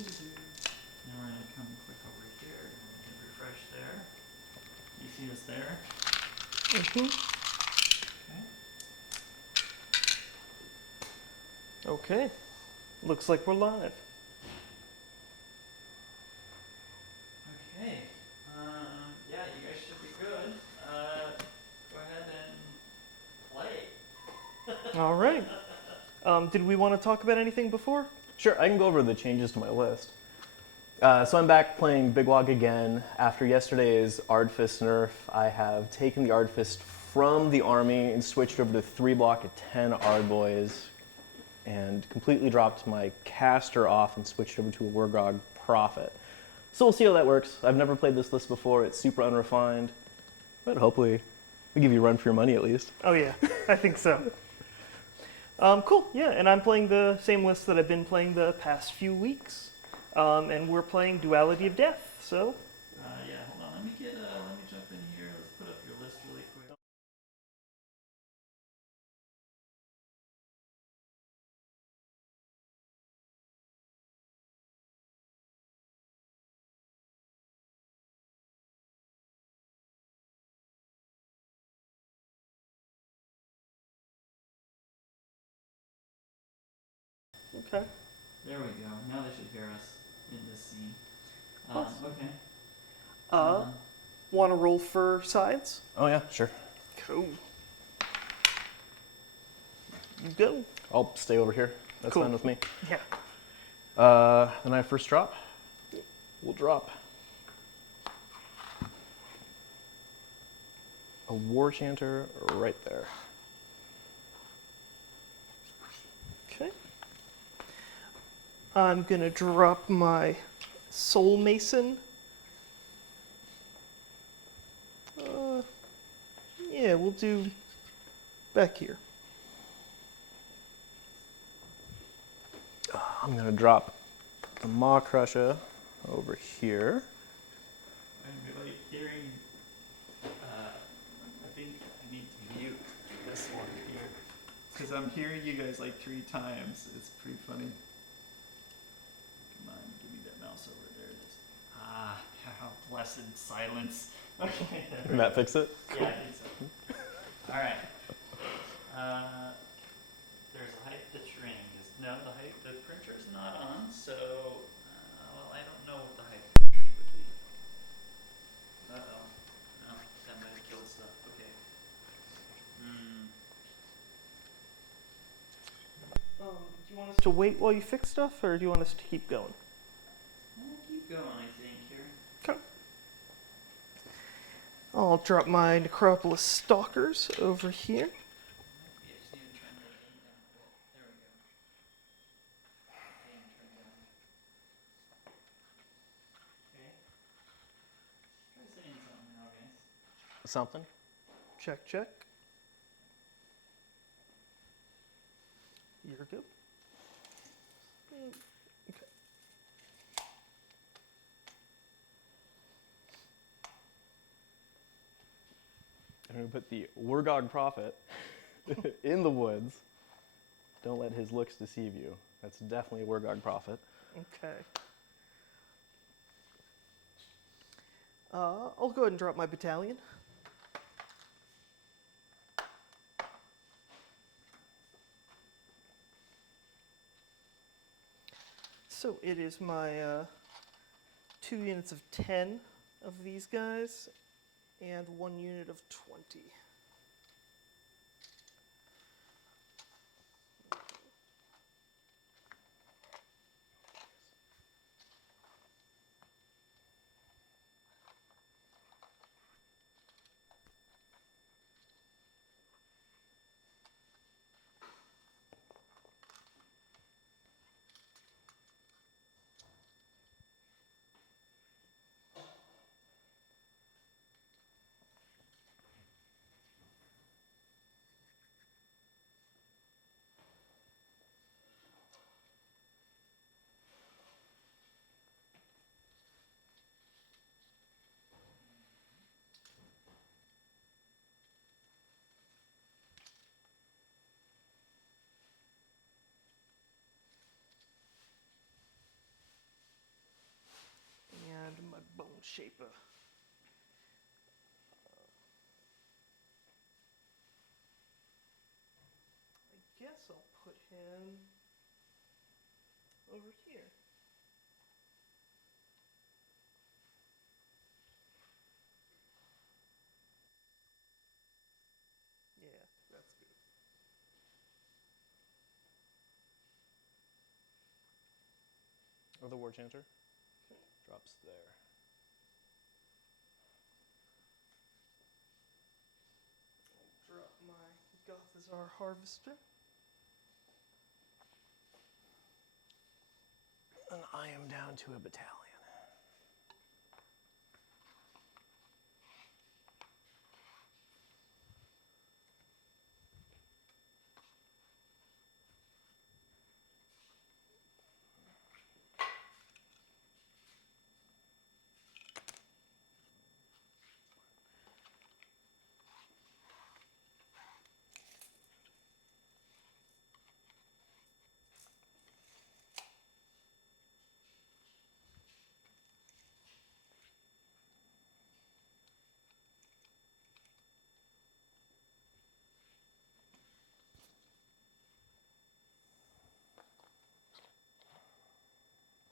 Now we're going to come click over here and we can refresh there. You see us there? Okay. Looks like we're live. Okay. Yeah, you guys should be good. Go ahead and play. All right. Did we want to talk about anything before? Sure, I can go over the changes to my list. So I'm back playing Big Waaagh again. After yesterday's Ardfist nerf, I have taken the Ardfist from the army and switched over to 3 block at 10 Ardboys and completely dropped my caster off and switched over to a Wargog Prophet. So we'll see how that works. I've never played this list before. It's super unrefined, but hopefully we give you a run for your money at least. Oh yeah, I think so. Cool, yeah, and I'm playing the same list that I've been playing the past few weeks. And we're playing Duality of Death, so... Yeah, hold on, let me jump in here. Let's put up your list really quick. Okay. There we go. Now they should hear us in this scene. Awesome. Okay. Want to roll for sides? Oh yeah, sure. Cool. You go. I'll stay over here. That's Cool. fine with me. Yeah. Then I first drop. We'll drop a War Chanter right there. Okay. I'm going to drop my Soul Mason. Yeah, we'll do back here. I'm going to drop the Maw Crusher over here. I'm really hearing. I think I need to mute this one here. Because I'm hearing you guys like 3 times. It's pretty funny. Come on, give me that mouse over there. It is. Ah, how blessed silence. Okay. Can that fix it? Yeah, I think so. Alright. There's a height the string is. No, the printer's not on, so. Well, I don't know what the height of the string would be. Uh-oh. No, that might have killed stuff. Okay. Do you want us to wait while you fix stuff, or do you want us to keep going? Keep going, I think, here. Okay. I'll drop my Necropolis Stalkers over here. I just need to turn the game down a bit. There we go. Game turned down. Okay. Try saying something now, guys. Something? Check, check. You're good. Okay. I'm going to put the Wargog Prophet in the woods. Don't let his looks deceive you. That's definitely a Wargog Prophet. Okay. I'll go ahead and drop my battalion. So it is my 2 units of 10 of these guys and 1 unit of 20. shape a. I guess I'll put him over here. Yeah, that's good. Or the War Chanter. Okay. Drops there. I'll drop my Gothazar Harvester. And I am down to a battalion.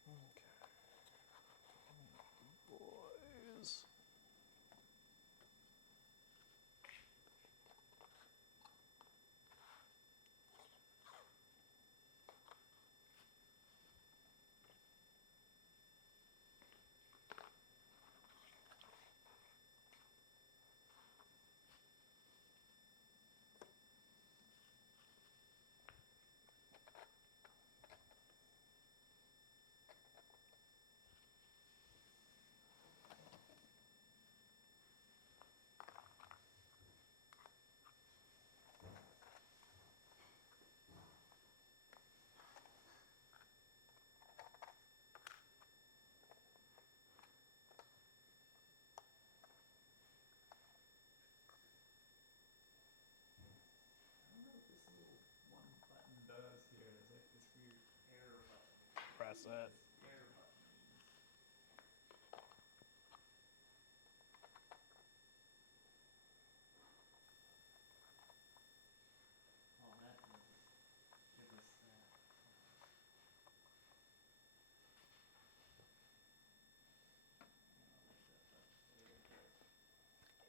Okay. Boys. I don't know what this little one button does here. There's like this weird air button. Press that. This air button means. Oh, that does give us that.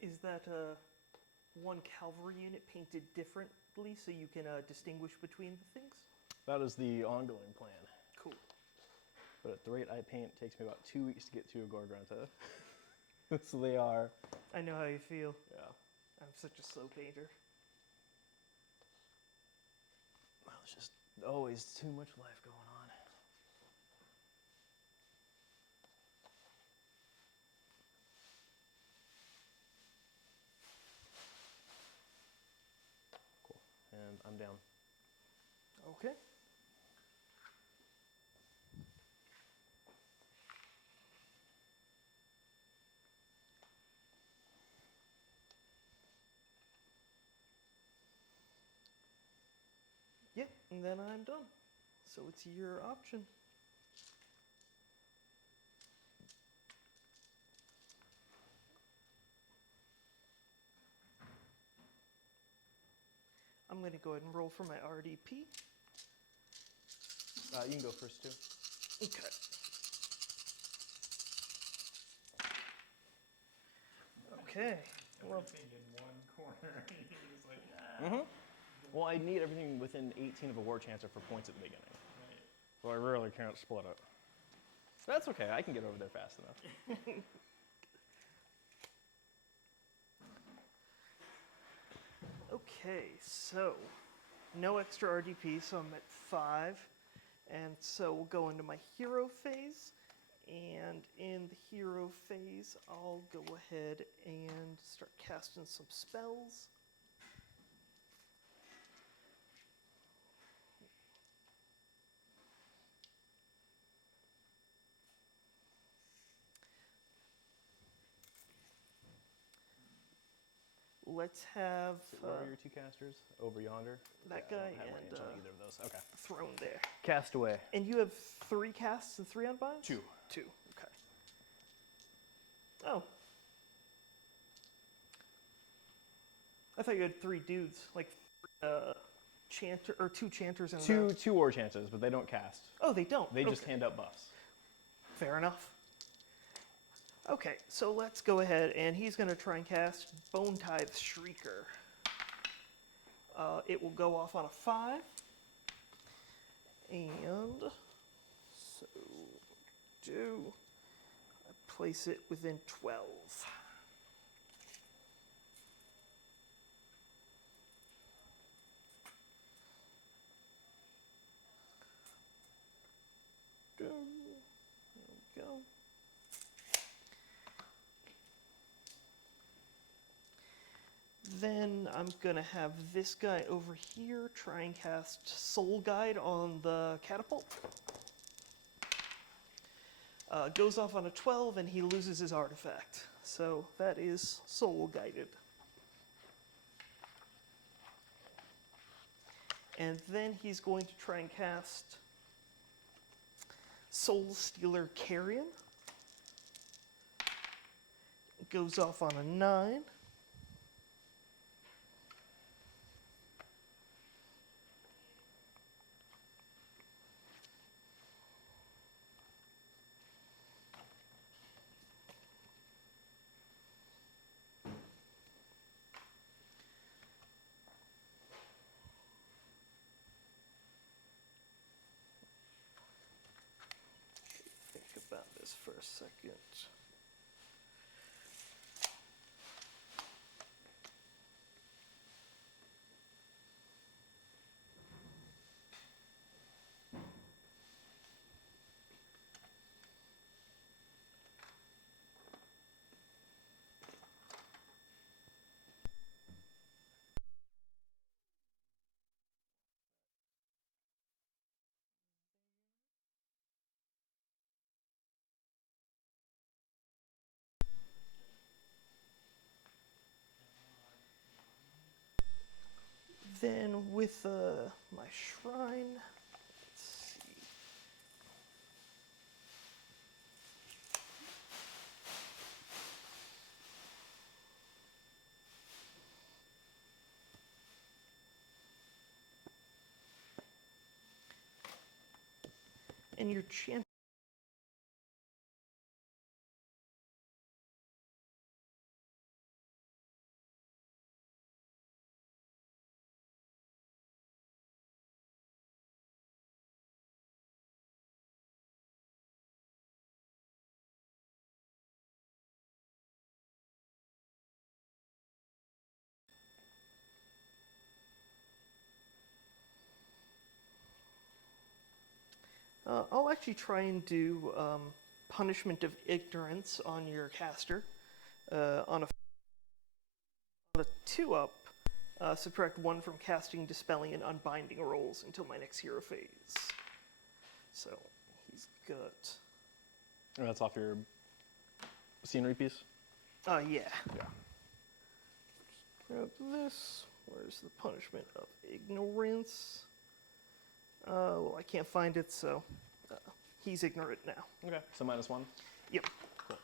Is that one cavalry unit painted differently so you can distinguish between the things? That is the ongoing plan. Cool. But at the rate I paint, it takes me about 2 weeks to get to a Gorgrunta. So they are. I know how you feel. Yeah. I'm such a slow painter. Well, there's just always too much life going on. Cool. And I'm down. Okay. Yeah, and then I'm done. So it's your option. I'm going to go ahead and roll for my RDP. You can go first, too. Okay. Okay. Well, Everything in one corner. He's like, ah. Mm-hmm. Well, I need everything within 18 of a War Chancer for points at the beginning. Right. So I really can't split it. That's okay. I can get over there fast enough. okay, so no extra RDP, so I'm at 5. And so we'll go into my hero phase. And in the hero phase, I'll go ahead and start casting some spells. Let's have Where are your two casters? Over yonder? that Yeah, I guy don't have and range on either of those. Okay. Throne there. Cast away. And you have 3 casts and 3 unbinds? 2. 2, okay. Oh. I thought you had 3 dudes, like chanter or 2 chanters and Two war chances, but they don't cast. Oh, they don't. They just Okay. hand out buffs. Fair enough. Okay, so let's go ahead, and he's going to try and cast Bone Tithe Shrieker. It will go off on a 5. And so I place it within 12. There we go. Then I'm gonna have this guy over here try and cast Soul Guide on the catapult. Goes off on a 12 and he loses his artifact. So that is Soul Guided. And then he's going to try and cast Soul Stealer Carrion. Goes off on a 9. Think about this for a second. Then with my shrine, let's see. And your chant. I'll actually try and do Punishment of Ignorance on your caster. On a 2-up, subtract 1 from casting, dispelling, and unbinding rolls until my next hero phase. So he's got. And that's off your scenery piece? Yeah. Yeah. Grab this. Where's the Punishment of Ignorance? Well, I can't find it, so he's ignorant now. Okay. So -1? Yep. Cool.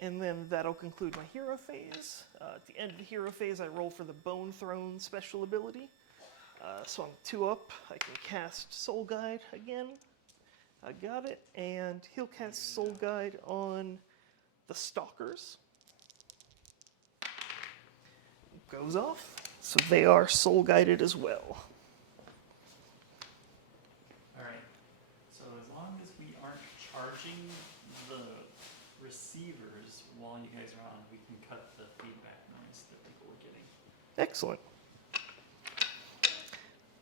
And then that'll conclude my hero phase. At the end of the hero phase, I roll for the Bone Throne special ability. So on 2-up, I can cast Soul Guide again. I got it. And he'll cast Soul Guide on the Stalkers. Goes off. So they are Soul Guided as well. Alright. So as long as we aren't charging the receivers while you guys are on, we can cut the feedback noise that people are getting. Excellent.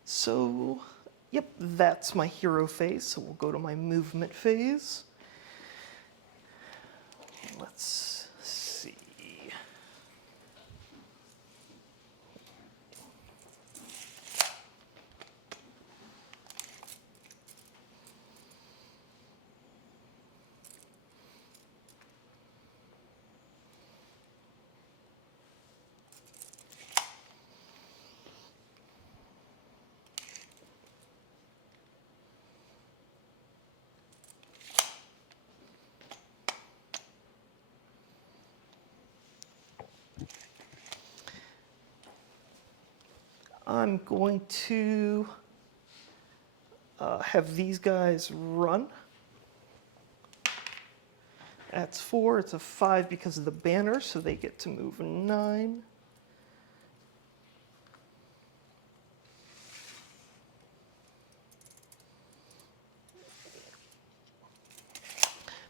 So, yep, that's my hero phase. So we'll go to my movement phase. Let's see. I'm going to have these guys run. That's 4. It's a 5 because of the banner, so they get to move 9.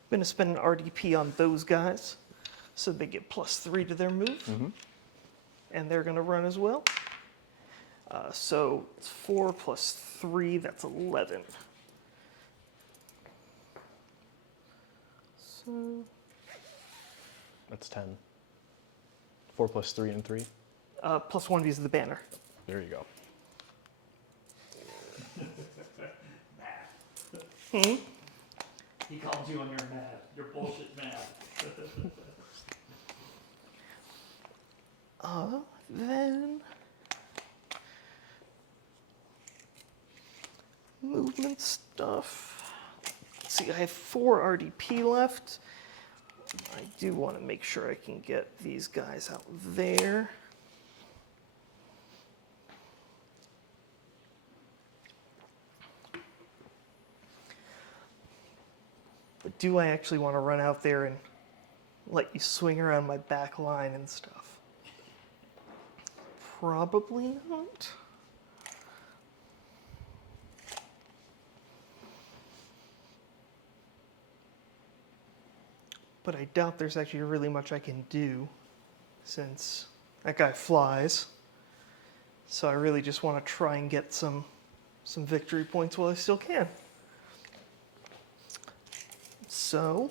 I'm going to spend an RDP on those guys, so they get +3 to their move. And they're going to run as well. So it's 4 plus 3, that's 11. So That's 10. 4 plus 3 and 3. +1 because of the banner. There you go. He called you on your math, your bullshit math. Then movement stuff. Let's see, I have 4 RDP left. I do want to make sure I can get these guys out there. But do I actually want to run out there and let you swing around my back line and stuff? Probably not. But I doubt there's actually really much I can do since that guy flies. So I really just want to try and get some victory points while I still can. So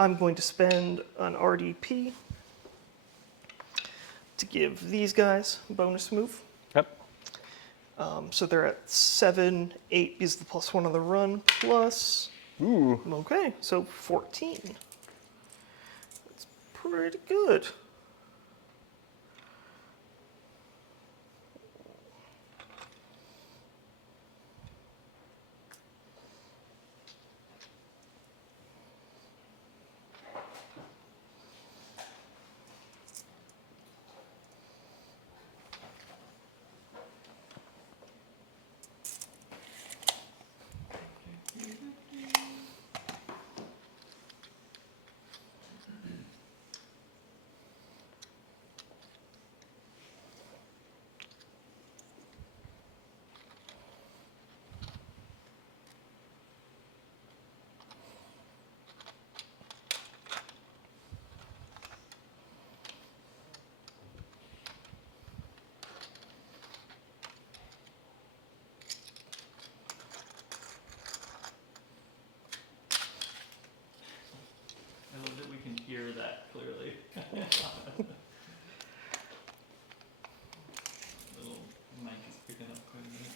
I'm going to spend an RDP to give these guys a bonus move. Yep. So they're at 7, 8 is the +1 on the run, plus. Ooh. Okay, so 14. That's pretty good. I love that we can hear that clearly. Little mic is picking up quite a bit.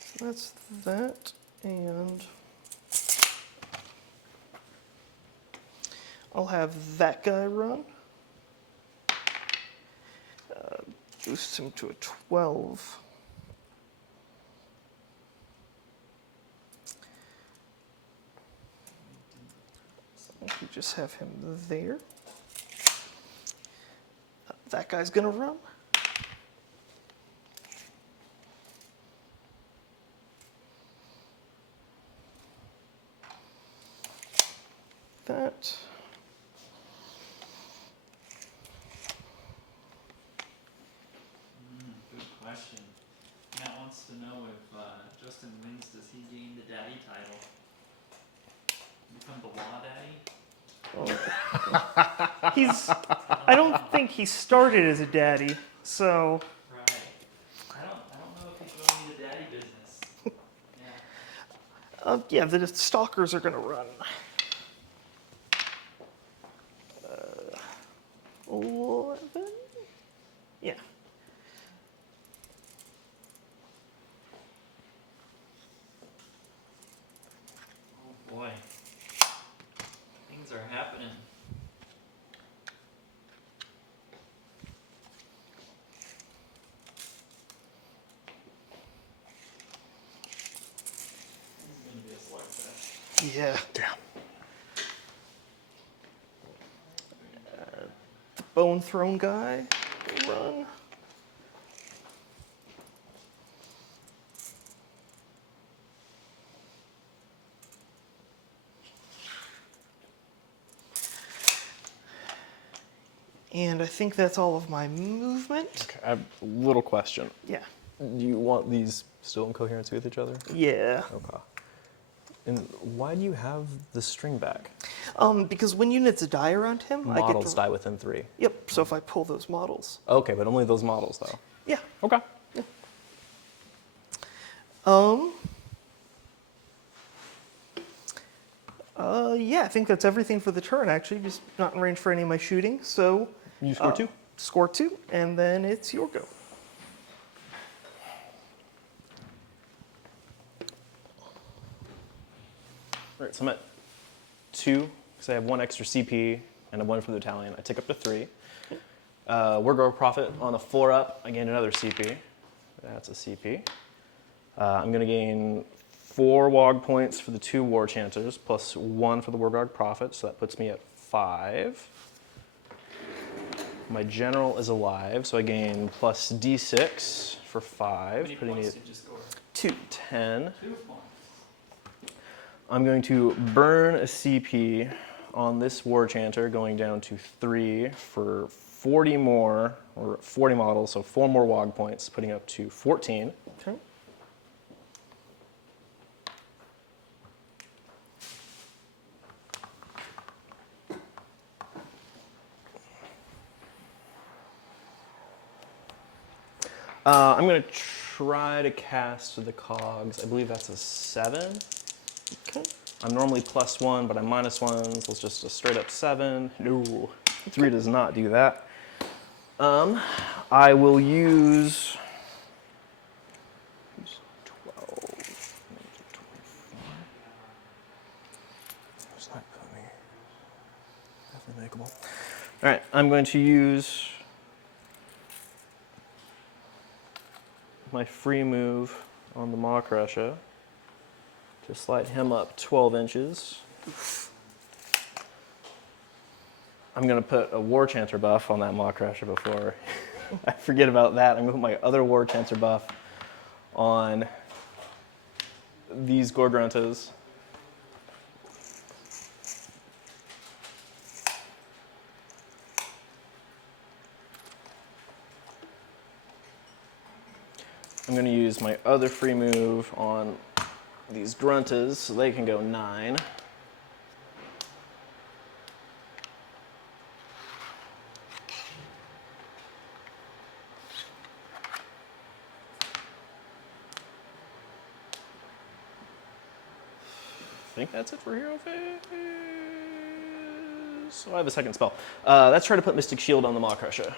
So that's that, and I'll have that guy run. Boost him to a 12. I think we just have him there. That guy's gonna run. That. Good question. Matt wants to know if Justin wins, does he gain the daddy title? Become the Waaagh daddy? I don't think he started as a daddy, so. Right. I don't know if he's going into daddy business. Yeah. Yeah, the stalkers are gonna run. 11? Yeah. Oh boy. Things are happening. This is gonna be a slugfest. Yeah. Damn. The Bone Throne guy. Run. And I think that's all of my movement. Okay, I have a little question. Yeah. Do you want these still in coherency with each other? Yeah. Okay. And why do you have the string back? Because when units die around him, I get Models to... die within 3. Yep, so if I pull those models. Okay, but only those models, though. Yeah. Okay. Yeah, I think that's everything for the turn, actually. Just not in range for any of my shooting, so... You score 2? Score 2, and then it's your go. All right, so I'm at 2, because I have 1 extra CP and a 1 for the battalion. I take up to 3. Wargammer Prophet on a 4 up, I gain another CP. That's a CP. I'm going to gain 4 Waaagh points for the 2 War Chanters, plus 1 for the Wargammer Prophet, so that puts me at 5. My general is alive, so I gain plus D6 for 5. How many putting me points at did you score? 10. 2 points. I'm going to burn a CP on this War Chanter, going down to 3 for 40 more, or 40 models, so 4 more Waaagh points, putting up to 14. Okay. I'm going to try to cast the cogs. I believe that's a 7. Okay. I'm normally +1, but I'm -1, so it's just a straight up 7. No, 3 does not do that. I will use 12. 24. What's that put me? Definitely makeable. All right, I'm going to use my free move on the Maw Crusher to slide him up 12 inches. I'm going to put a War Chanter buff on that Maw Crusher before I forget about that. I'm going to put my other War Chanter buff on these Gorgruntas. I'm going to use my other free move on these Gruntas so they can go 9. I think that's it for Hero Phase. So I have a second spell. Let's try to put Mystic Shield on the Maw Crusher.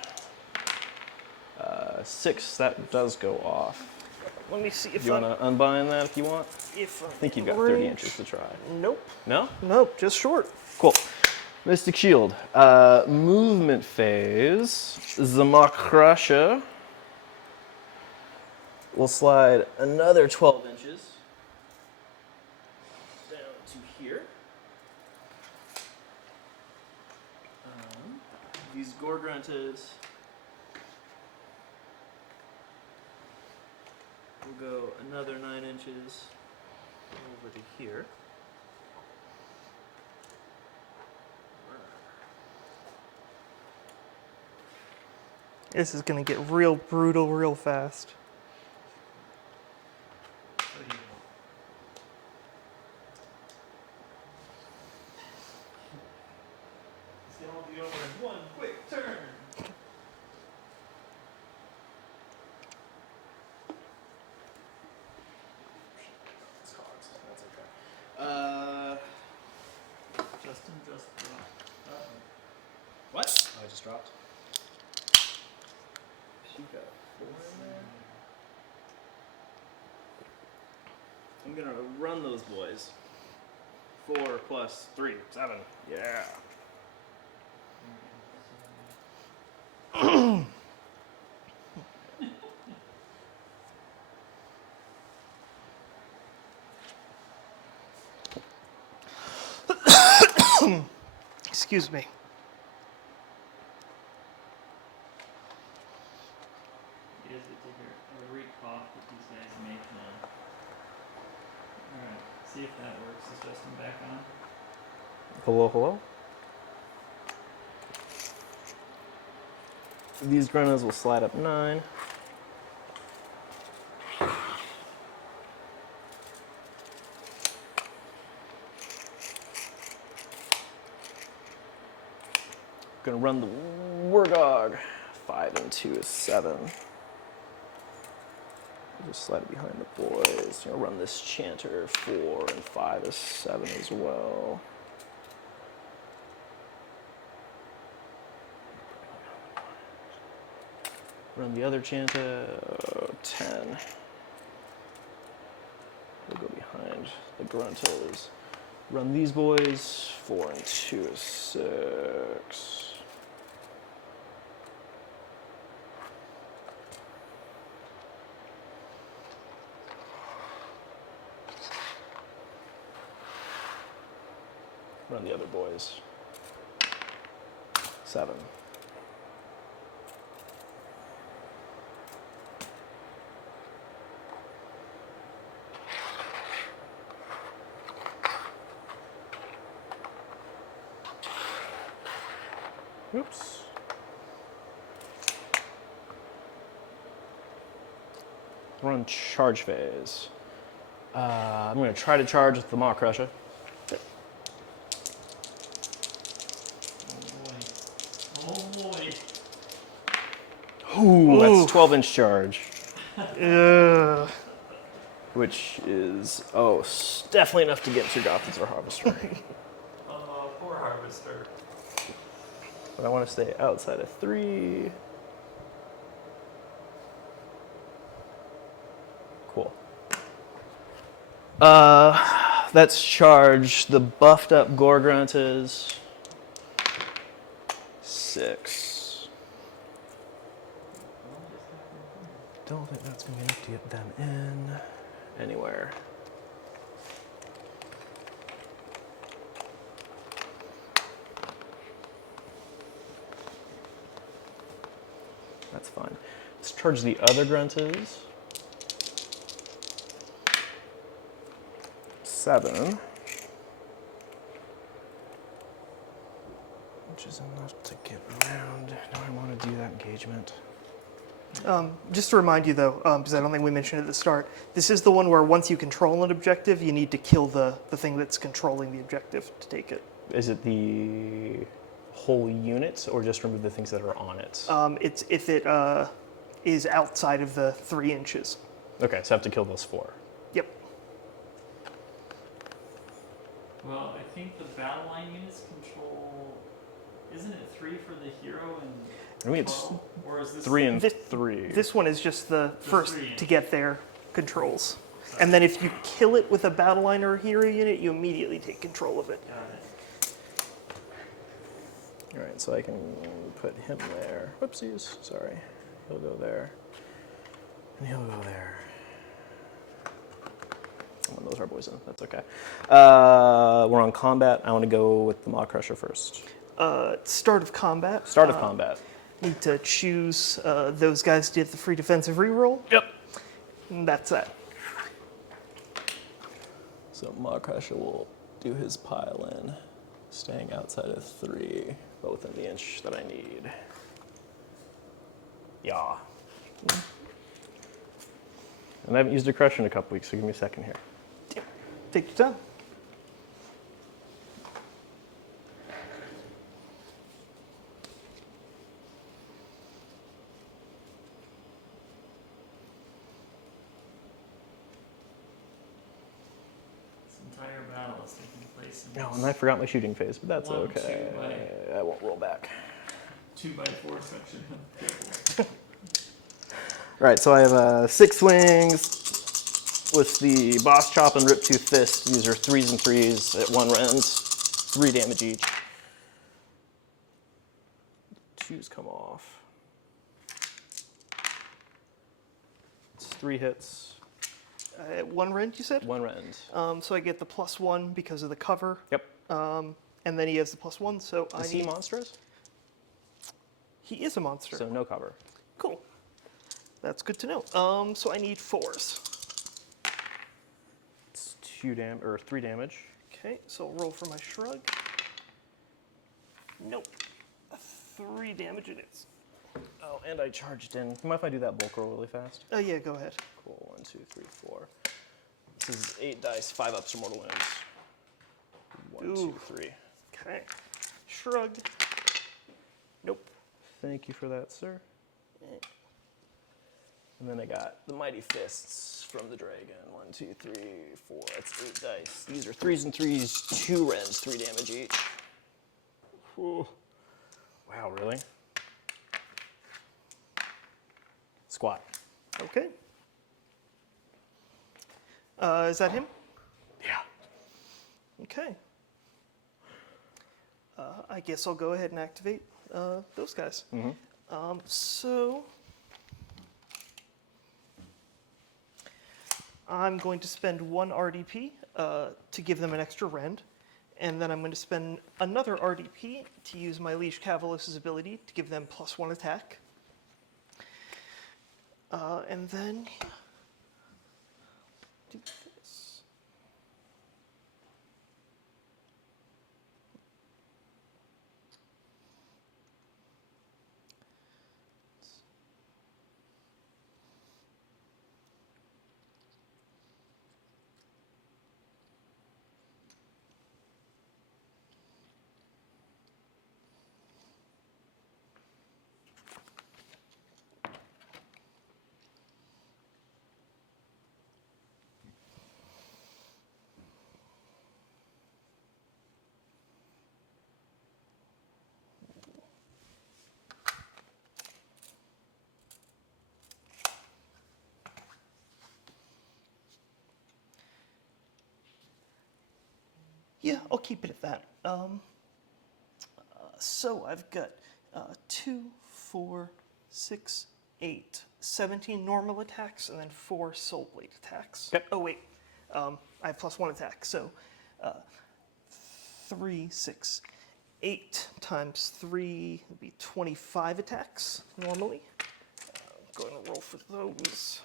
6, that does go off. Let me see if You want to unbind that if you want? If I think you've got 30 inches to try. Nope. No? Nope, just short. Cool. Mystic Shield. Movement phase. The Maw Crusher will slide another 12 inches down to here. These Gorgruntas will go another 9 inches over to here. This is going to get real brutal real fast. It's gonna all be over in one quick turn. Justin just dropped. What? Oh, I just dropped. She got 4 in there. I'm gonna run those boys. 4 plus 3, 7. Yeah. Excuse me. You guys get to hear every cough that these guys make now. Alright, see if that works. Is Justin back on? Hello, hello. These grunts will slide up 9. Gonna run the Wargog. 5 and 2 is 7. Just slide it behind the boys. Gonna run this Chanter. 4 and 5 is 7 as well. Run the other Chanter. 10. We'll go behind the Gruntos. Run these boys. 4 and 2 is 6. Run the other boys. 7. Oops. Run charge phase. I'm going to try to charge with the Maw Crusher. Oh boy. Ooh, that's 12-inch charge. Ugh. Which is, definitely enough to get through Gothams or Harvester. Poor Harvester. But I want to stay outside of 3. Cool. That's charge. The buffed up Gorgrunt is 6. Don't think that's going to be enough to get them in anywhere. That's fine. Let's charge the other Gruntas. 7. Which is enough to get around. Now I want to do that engagement. Just to remind you, though, because I don't think we mentioned it at the start, this is the one where once you control an objective, you need to kill the thing that's controlling the objective to take it. Is it the whole unit, or just remove the things that are on it? It's if it is outside of the 3 inches. Okay, so I have to kill those 4. Yep. Well, I think the battle line units control. Isn't it 3 for the hero and I mean, it's 12? Or is this 3 and This- 3. This one is just the first 3 to get their controls. And then if you kill it with a battle line or a hero unit, you immediately take control of it. Got it. All right, so I can put him there. Whoopsies, sorry. He'll go there. And he'll go there. Oh, those are poison, that's okay. We're on combat. I want to go with the Maw Crusher first. Start of combat. Start of combat. Need to choose those guys to get the free defensive reroll. Yep. And that's that. So Maw Crusher will do his pile in, staying outside of 3, but within the inch that I need. Yeah. And I haven't used a Crusher in a couple weeks, so give me a second here. Take your time. This entire battle is taking place in No, this and I forgot my shooting phase, but that's 1, okay. 2 by- I won't roll back. 2x4 section. All right, so I have 6 wings with the Boss Chop and Rip Tooth Fist. These are 3s and 3s at 1 rend, 3 damage each. 2s come off. It's 3 hits, At 1 rend, you said? 1 rend. So I get the +1 because of the cover. Yep. And then he has the +1, so I Is he need... monstrous? He is a monster. So no cover. Cool. That's good to know. So I need 4s. It's 3 damage. Okay, so I'll roll for my shrug. Nope. 3 damage it is. Oh, and I charged in. You mind if I do that bulk roll really fast? Oh yeah, go ahead. Cool. 1, 2, 3, 4. This is 8 dice, 5 ups for mortal wounds. 1, 2, Ooh. 3. Okay. Shrug. Nope. Thank you for that, sir. And then I got the Mighty Fists from the Dragon. 1, 2, 3, 4. That's 8 dice. These are 3s and 3s, 2 rends, 3 damage each. Ooh. Wow, really? Squat. Okay. Is that him? Yeah. Okay. I guess I'll go ahead and activate those guys. So I'm going to spend 1 RDP to give them an extra rend, and then I'm going to spend another RDP to use my Liege Cavalis's ability to give them +1 attack. And then do this. Yeah, I'll keep it at that. So I've got 2, 4, 6, 8, 17 normal attacks, and then 4 Soul Blade attacks. Yep. Oh wait, I have +1 attack, so 3, 6, 8 times 3 would be 25 attacks normally. I'm going to roll for those.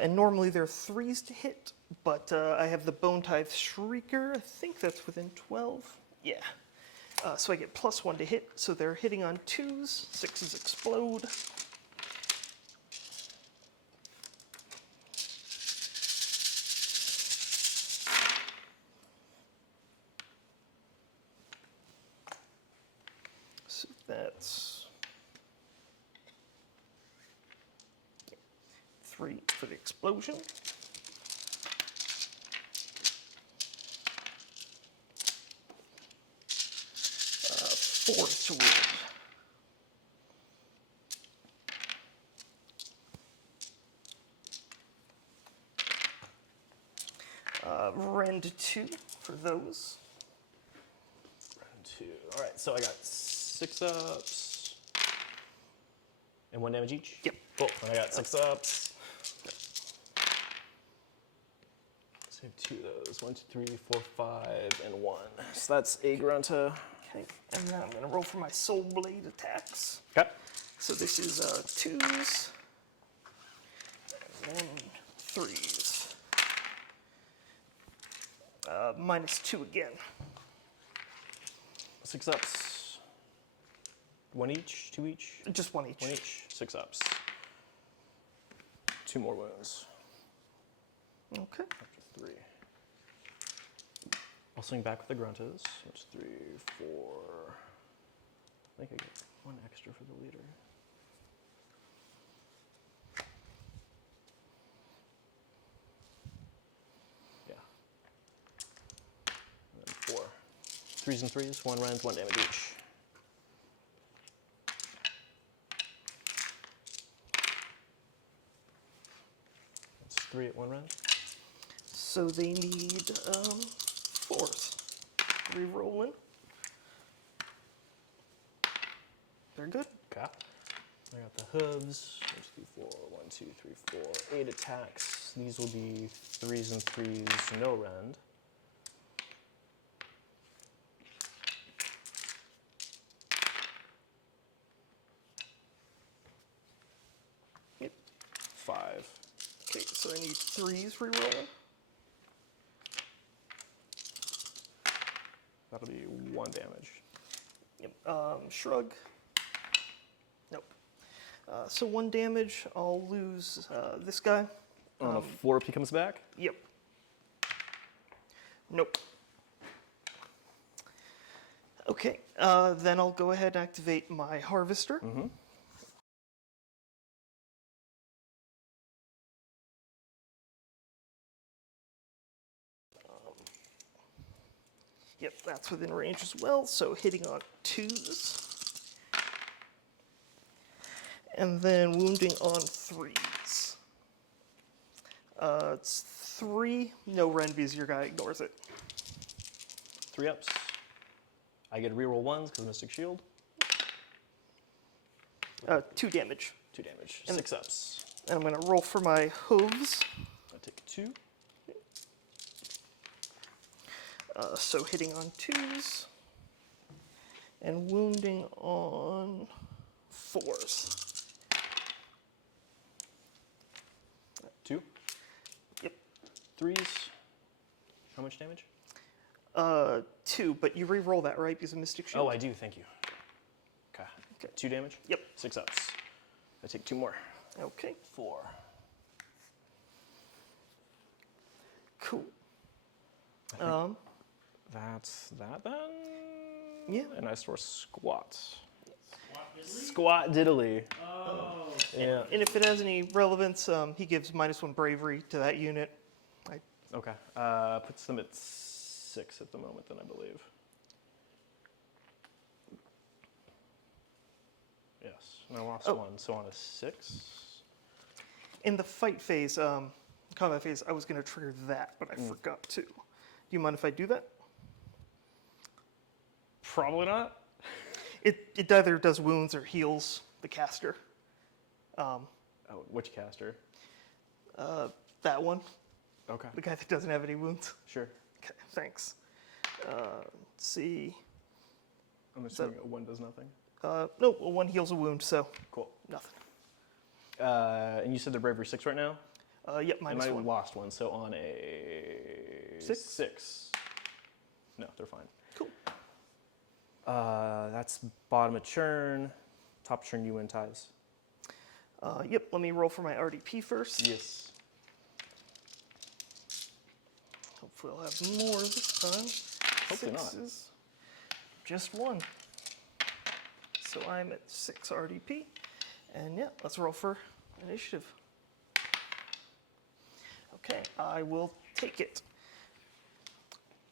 And normally they're 3s to hit, but I have the Bone Tithe Shrieker. I think that's within 12. Yeah. So I get +1 to hit, so they're hitting on 2s. 6s explode. So that's 3 for the explosion. Force wound. Rend 2 for those. Rend 2. All right, so I got 6 ups and 1 damage each. Yep. Cool. And I got 6 ups. So I have 2 of those. 1, 2, 3, 4, 5, and 1. So that's a Grunta. Okay, and then I'm going to roll for my Soul Blade attacks. Okay. So this is 2s and then 3s. -2 again. 6 ups. 1 each, 2 each, Just 1 each. 1 each, 6 ups. 2 more wounds. Okay. After 3. I'll swing back with the Gruntas. That's 3, 4. I think I get 1 extra for the leader. Yeah. And then 4. 3s and 3s, 1 rend, 1 damage each. That's 3 at 1 rend. So they need 4s. Re-rolling. They're good. Okay. I got the hooves. 1, 2, 3, 4, 1, 2, 3, 4, 8 attacks. These will be 3s and 3s, no rend. Yep. 5. Okay, so I need 3s reroll. That'll be 1 damage. Yep. Shrug. Nope. So 1 damage. I'll lose this guy. On a 4 if he comes back? Yep. Nope. Okay, then I'll go ahead and activate my Harvester. Mm-hmm. Yep, that's within range as well, so hitting on 2s. And then wounding on 3s. It's 3, no rend because your guy ignores it. 3 ups. I get to reroll 1s because Mystic Shield. 2 damage. 2 damage. And- 6 ups. And I'm going to roll for my hooves. I take 2. So hitting on 2s. And wounding on 4s. 2. Yep. 3s. How much damage? 2, but you re-roll that, right? Because of Mystic Shield. Oh, I do. Thank you. Okay. Okay. 2 damage? Yep. 6 ups. I take 2 more. Okay. 4. Cool. I think that's that then? Yeah. And I store squat. What, really? Squat diddly. Oh. Yeah. And if it has any relevance, he gives -1 bravery to that unit. Okay. Puts them at 6 at the moment then, I believe. Yes. And I lost 1, so on a 6. In the fight phase, combat phase, I was going to trigger that, but I forgot to. Do you mind if I do that? Probably not. It either does wounds or heals the caster. Oh, which caster? That one, Okay. the guy that doesn't have any wounds. Sure. Okay, thanks. Let's see. I'm assuming a 1 does nothing. No, 1 heals a wound, so Cool. nothing. And you said they're bravery 6 right now? Yep, And I -1. lost 1, so on a 6? No, they're fine. Cool. That's bottom of churn. Top churn, you win ties. Yep, let me roll for my RDP first. Yes. Hopefully I'll have more this time. Hopefully not. Sixes. Just 1. So I'm at 6 RDP. And yeah, let's roll for initiative. Okay, I will take it.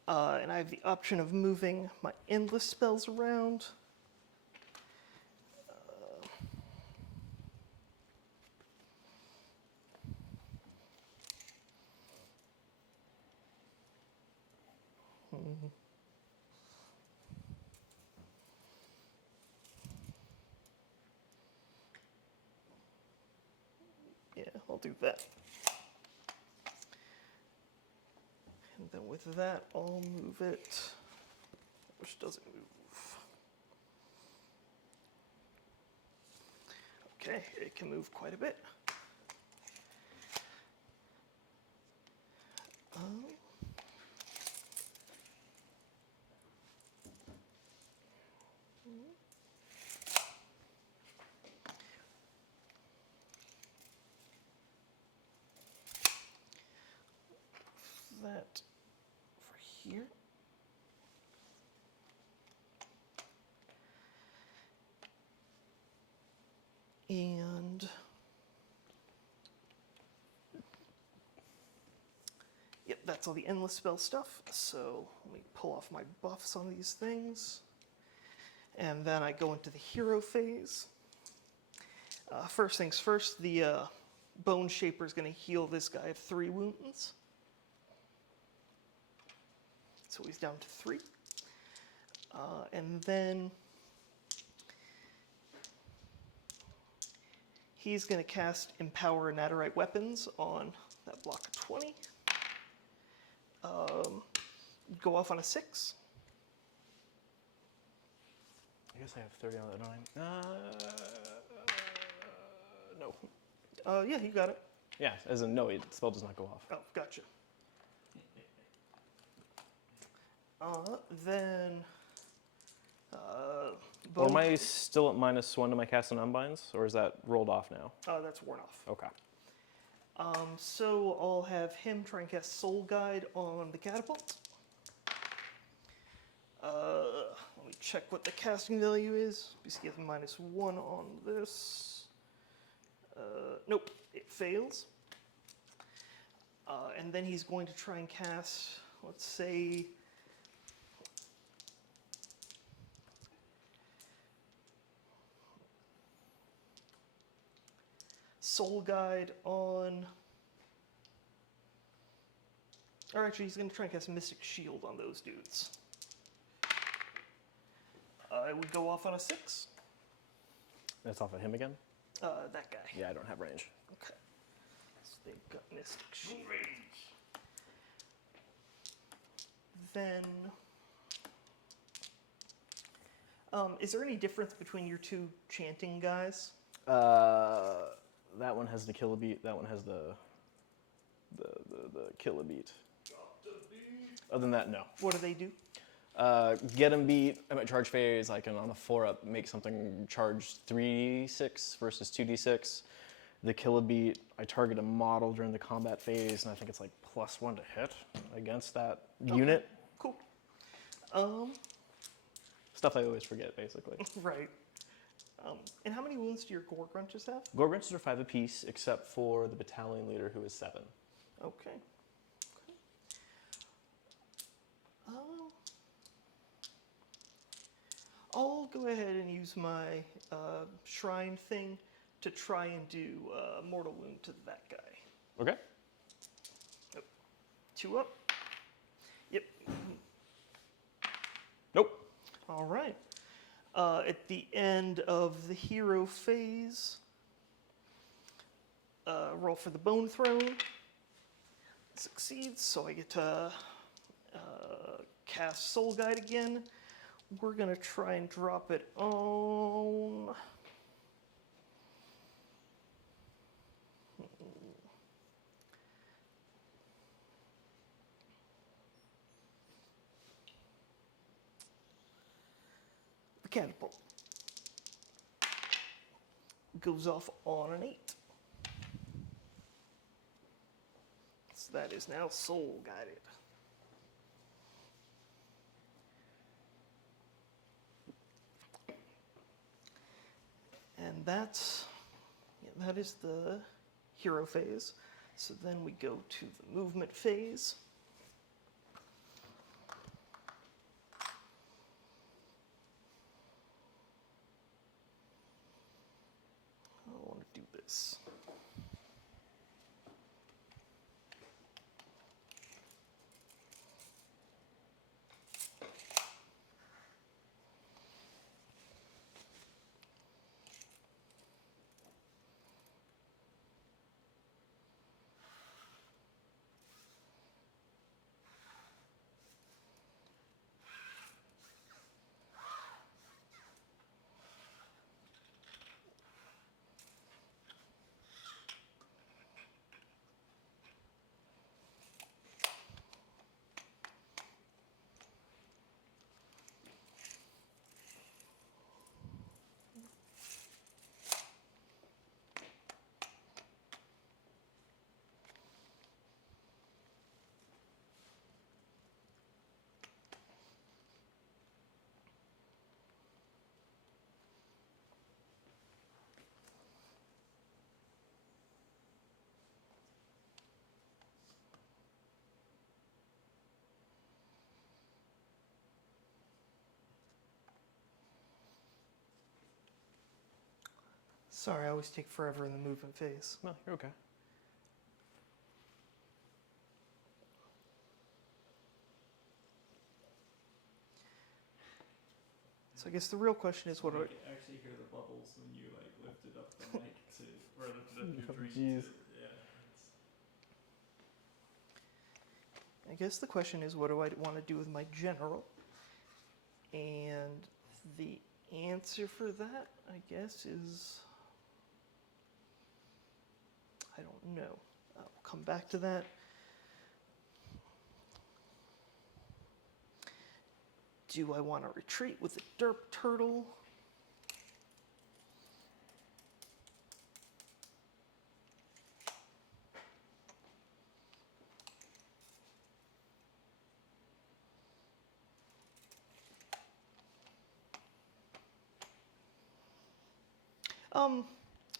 And I have the option of moving my endless spells around. Yeah, I'll do that. And then with that, I'll move it, which doesn't move. Okay, it can move quite a bit. That over here. And yep, that's all the endless spell stuff. So let me pull off my buffs on these things. And then I go into the hero phase. First things first, the Bone Shaper is going to heal this guy of 3 wounds. So he's down to 3. And then He's going to cast Empower Nadirite Weapons on that block of 20. Go off on a 6. I guess I have 30 on that, don't I? No. Yeah, you got it. Yeah, as in no, the spell does not go off. Oh, gotcha. Then, Or am I still at -1 to my cast and unbinds, or is that rolled off now? That's worn off. Okay. So I'll have him try and cast Soul Guide on the catapult. Let me check what the casting value is. Because he has -1 on this. Nope, it fails. And then he's going to try and cast, let's say, Soul Guide on, or actually he's going to try and cast Mystic Shield on those dudes. I would go off on a 6. That's off of him again? That guy. Yeah, I don't have range. Okay. So they've got Mystic Shield. Then, is there any difference between your two chanting guys? That one has the kill beat. That one has the kill beat. Other than that, no. What do they do? Get him beat. I'm at charge phase. I can on a 4-up make something charge 3d6 versus 2d6. The kill beat. I target a model during the combat phase, and I think it's like +1 to hit against that unit. Cool. Stuff I always forget, basically. Right. And how many wounds do your Gore Grunches have? Gore Grunches are 5 apiece, except for the battalion leader, who is 7. Okay. I'll go ahead and use my shrine thing to try and do mortal wound to that guy. Okay. 2 up. Yep. Nope. All right. At the end of the hero phase, roll for the Bone Throne. Succeeds, so I get to cast Soul Guide again. We're going to try and drop it on... the catapult. Goes off on an 8. So that is now Soul Guided. And that is the hero phase. So then we go to the movement phase. I want to do this. Sorry, I always take forever in the movement phase. No, you're okay. So So I guess the real question is, what do I I? could actually hear the bubbles when you like lifted up the mic to, or lifted up your Oh, drink jeez. to, yeah. I guess the question is, what do I want to do with my general? And the answer for that, I guess, is I don't know. I'll come back to that. Do I want to retreat with the derp turtle?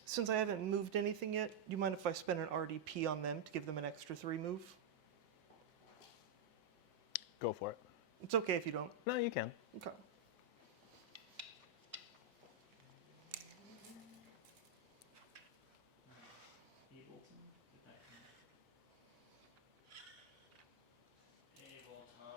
Since I haven't moved anything yet, do you mind if I spend an RDP on them to give them an extra 3 move? Go for it. It's okay if you don't. No, you can. Okay. Ableton? Did that come? Ableton.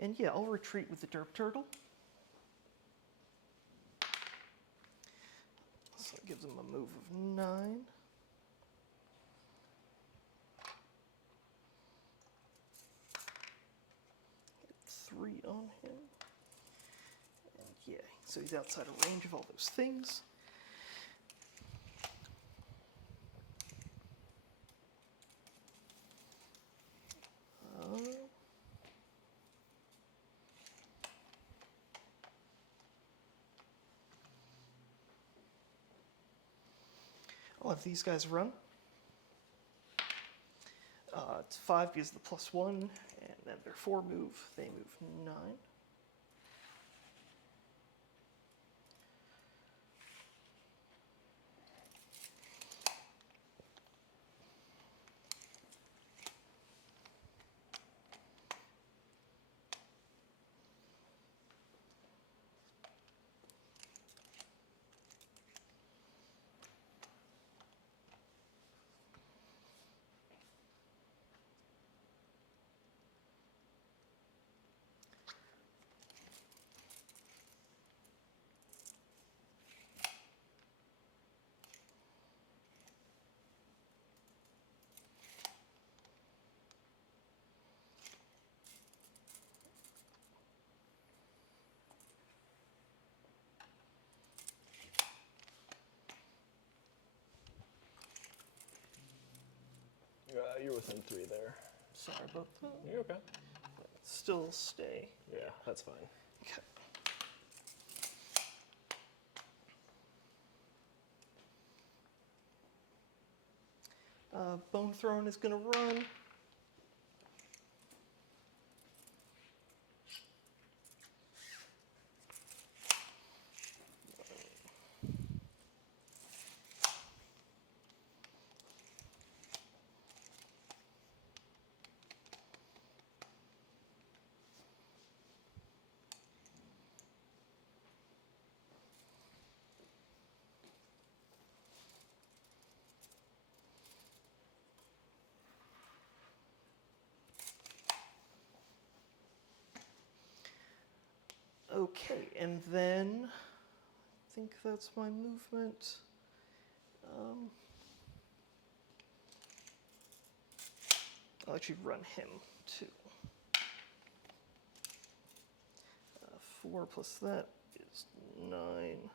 'And yeah, I'll retreat with the derp turtle. So it gives them a move of 9. Get 3 on him. And yeah, so he's outside of range of all those things. I'll have these guys run. It's 5 because of the +1, and then their 4 move, they move 9. You're within 3 there. Sorry about that. You're okay. Still stay. Yeah, that's fine. Okay. Bone Throne is going to run. Okay, and then I think that's my movement. I'll actually run him too. 4 plus that is 9.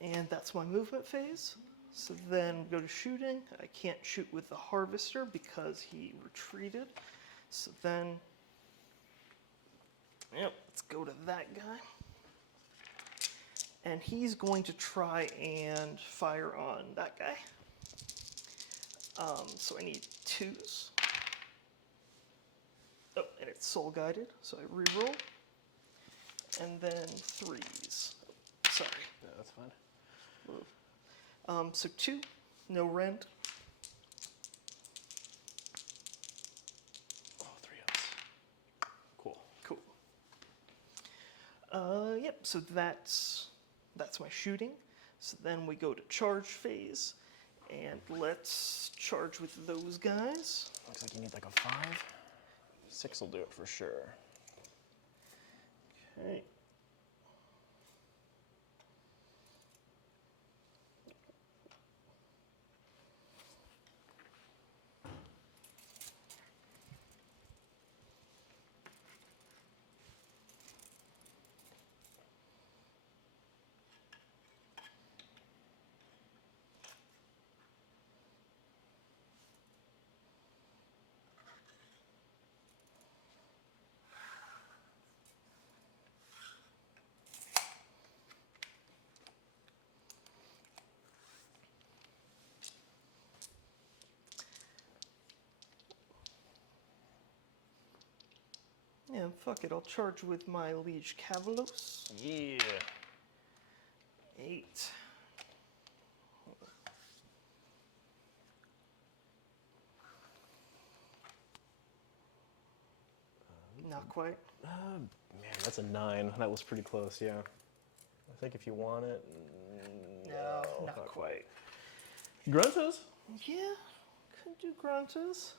And that's my movement phase. So then go to shooting. I can't shoot with the harvester because he retreated. So then, yep, let's go to that guy. And he's going to try and fire on that guy. So I need 2s. Oh, and it's soul guided, so I reroll. And then 3s. Sorry. Yeah, that's fine. So 2, no rend. Oh, 3 ups. Yep, so that's my shooting. So then we go to charge phase, and let's charge with those guys. Looks like you need like a 5. 6 will do it for sure. Okay. And fuck it, I'll charge with my Liege Cavalos. Yeah. 8. Not quite. Man, that's a 9. That was pretty close, yeah. I think if you want it. No, not quite. Gruntas? Yeah, could do Gruntas.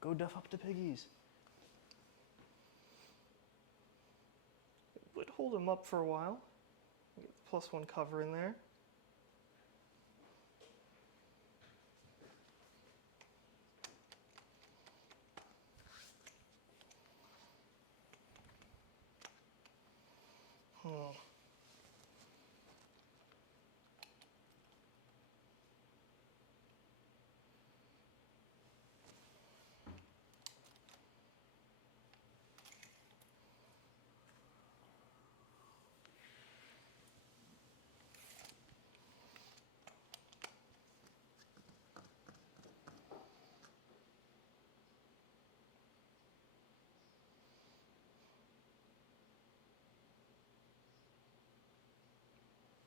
Go duff up the piggies. Would hold him up for a while. Get the +1 cover in there.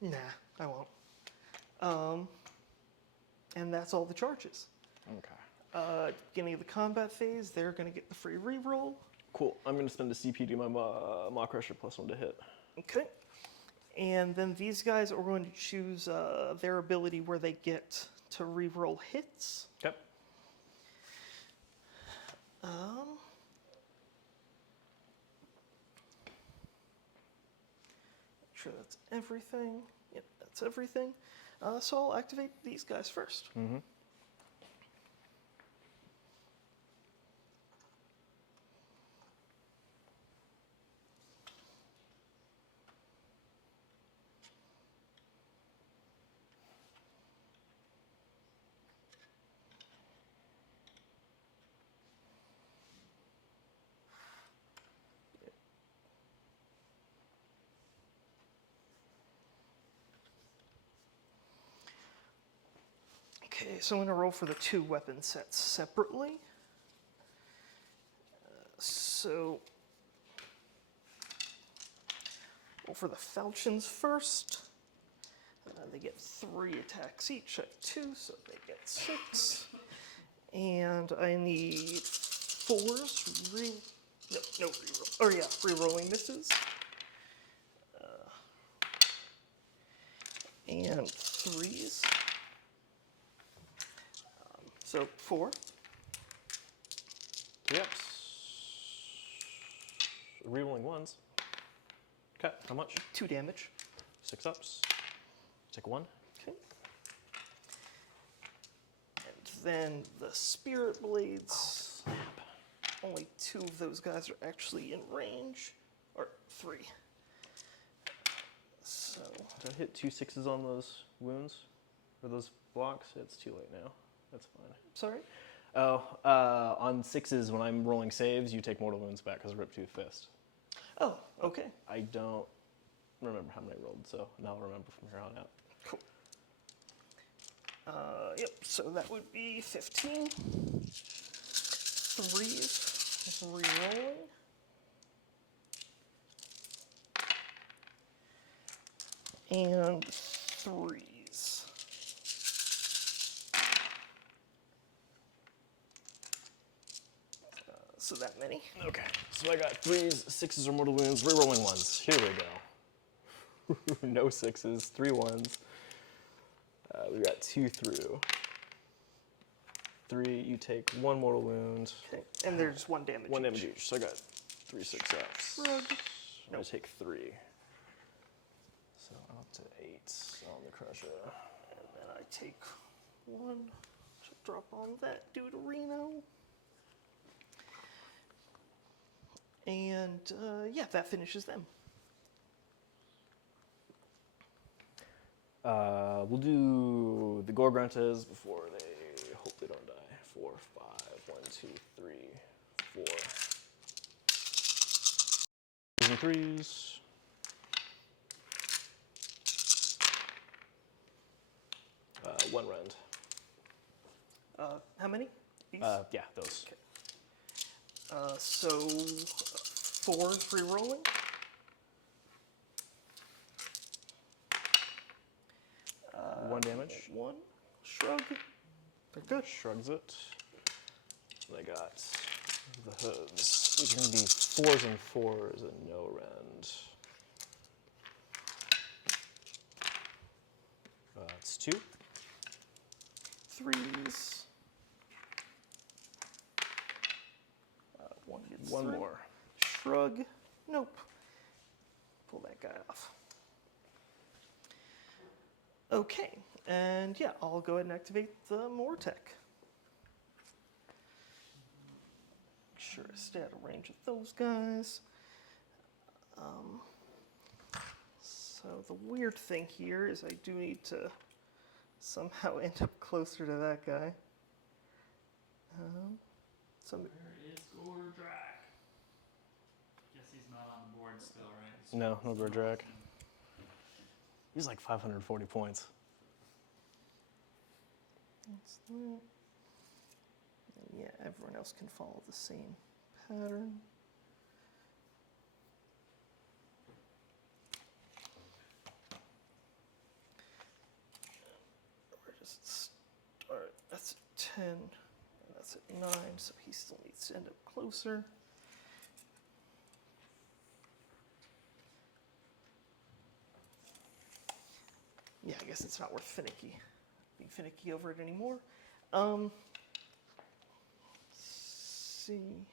Nah, I won't. And that's all the charges. Okay. Beginning of the combat phase, they're going to get the free reroll. Cool. I'm going to spend a CP to do my Maw Crusher +1 to hit. Okay. And then these guys are going to choose their ability where they get to reroll hits. Okay. Sure that's everything. Yep, that's everything. So I'll activate these guys first. Mm-hmm. Okay, so I'm going to roll for the 2 weapon sets separately. So roll for the falchions first. They get 3 attacks each. I have 2, so they get 6. And I need 4s. No reroll. Oh yeah, rerolling misses. And 3s. So 4. Yep. Rerolling 1s. Okay, how much? 2 damage. 6 ups. Take 1. Okay. And then the Spirit Blades. Snap. Only 2 of those guys are actually in range. Or 3. So. Did I hit 2 6s on those wounds? Or those blocks? It's too late now. That's fine. Sorry? Oh, on 6s, when I'm rolling saves, you take mortal wounds back because Rip Tooth Fist. Oh, okay. I don't remember how many I rolled, so now I'll remember from here on out. Cool. Yep, so that would be 15. 3s, rerolling. And 3s. So that many. Okay, so I got 3s, 6s are mortal wounds, rerolling 1s. Here we go. No 6s, 3 1s. We got 2 through. 3, you take 1 mortal wound. Okay. And there's 1 damage. 1 each. damage each, so I got 3 6-ups. Shrug. I'm gonna take 3. So I'm up to 8 on the crusher. And then I take 1 to drop on that Deuterino. And yeah, that finishes them. We'll do the Gorgruntas before they hope they don't die. 4, 5, 1, 2, 3, 4. 2s and 3s. One rend. How many? These? Yeah, those. Okay. So 4 free rolling. One damage. 1 shrug. They're good. Shrugs it. And I got the hooves. These are going to be 4s and 4s and no rend. It's 2. 3s. 1 gets 1 through. more. Shrug. Nope. Pull that guy off. Okay, and yeah, I'll go ahead and activate the Mortec. Make sure I stay out of range of those guys. So the weird thing here is I do need to somehow end up closer to that guy. Where is Gordrak? Guess he's not on the board still, right? No, no Gordrak. He's like 540 points. That's that. And yeah, everyone else can follow the same pattern. Where does it start? That's at 10, and that's at 9, so he still needs to end up closer. Yeah, I guess it's not worth being finicky over it anymore. Let's see.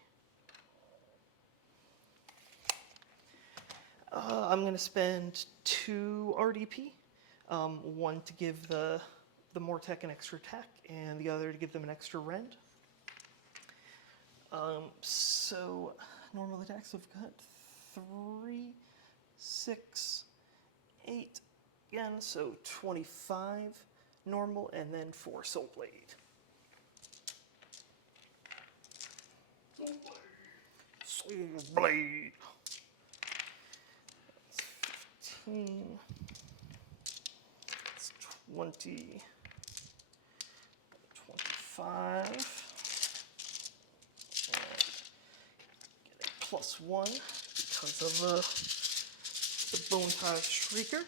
I'm going to spend 2 RDP. 1 to give the Mortec an extra attack, and the other to give them an extra rend. So normal attacks, I've got 3, 6, 8. Again, so 25 normal, and then 4 Soul Blade. Soul Blade. That's 15. That's 20. 25. And get a +1 because of the Bone Tithe Shrieker.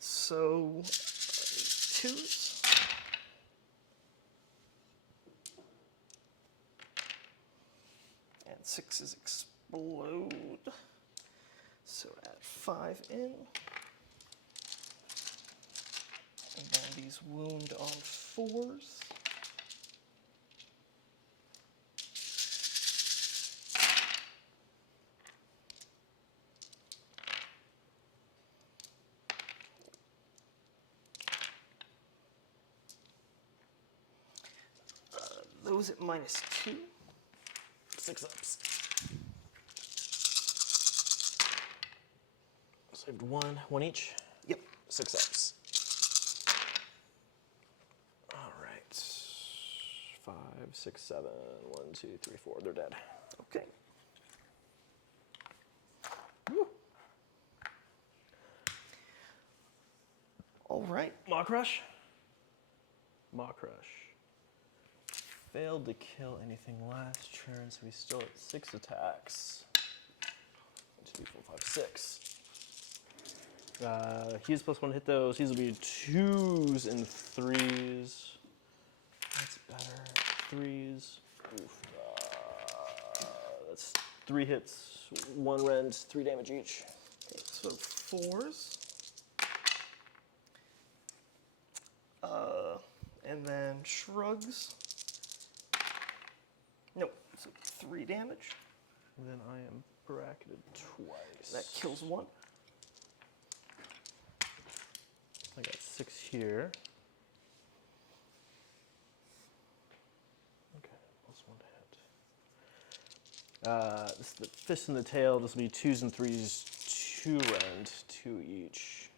So, 2s. And 6s explode. So add 5 in. And then these wound on 4s. Those at -2. 6-ups. Saved 1 each. Yep. 6-ups. All right. 5, 6, 7. 1, 2, 3, 4. They're dead. Okay. Woo. All right. Maw Crush. Maw Crush. Failed to kill anything last turn, so he's still at 6 attacks. 1, 2, 3, 4, 5, 6. He's +1 to hit those. These will be 2s and 3s. That's better. 3s. Oof. 3 hits, 1 rend, 3 damage each. Okay, so 4s. And then shrugs. Nope, so 3 damage. And then I am bracketed twice. That kills 1. I got 6 here. Okay, +1 to hit. This is the fist and the tail. This will be 2s and 3s, 2 rend, 2 each.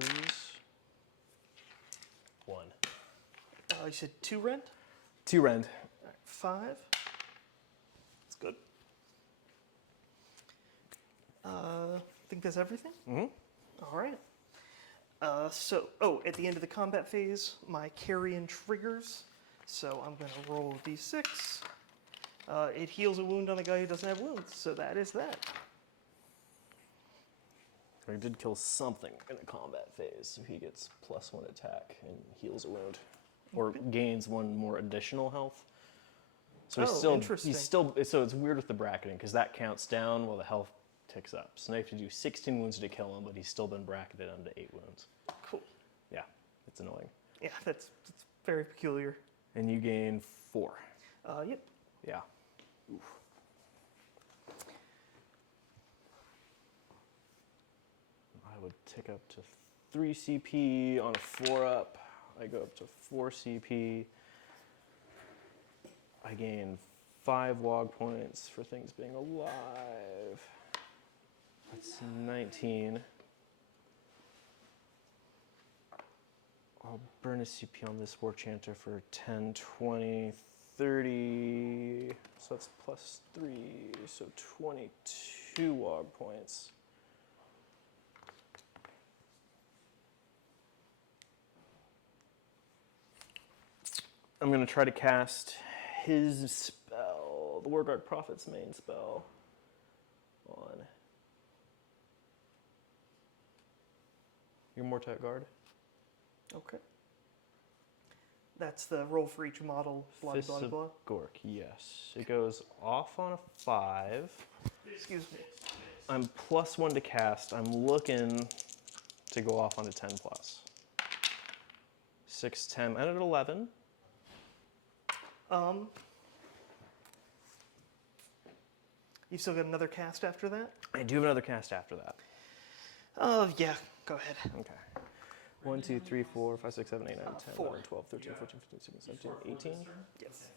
3s. 1. You said 2 rend? 2 rend. All right, 5. That's good. I think that's everything? Mm-hmm. All right. At the end of the combat phase, my carrion triggers. So I'm going to roll a d6. It heals a wound on the guy who doesn't have wounds. So that is that. I did kill something in the combat phase, so he gets +1 attack and heals a wound. Or gains 1 more additional health. So interesting. so it's weird with the bracketing, because that counts down while the health ticks up. So now you have to do 16 wounds to kill him, but he's still been bracketed onto 8 wounds. Cool. Yeah, it's annoying. Yeah, that's very peculiar. And you gain 4. Yep. Yeah. Oof. I would tick up to 3 CP on a 4-up. I go up to 4 CP. I gain 5 Waaagh points for things being alive. That's 19. I'll burn a CP on this War Chanter for 10, 20, 30. So that's +3, so 22 Waaagh points. I'm going to try to cast his spell, the Warguard Prophet's main spell, on your Mortat Guard. Okay. That's the roll for each model, blah, Fists blah, of blah. Gork, yes. It goes off on a 5. Excuse me. I'm +1 to cast. I'm looking to go off on a 10 plus. 6, 10, and at 11. You still got another cast after that? I do have another cast after that. Yeah, go ahead. Okay. 1, 2, 3, 4, 5, 6, 7, 8, 9, 10, 4. 11, 12, 13, 14, 15, 16, 17, 18. Yes.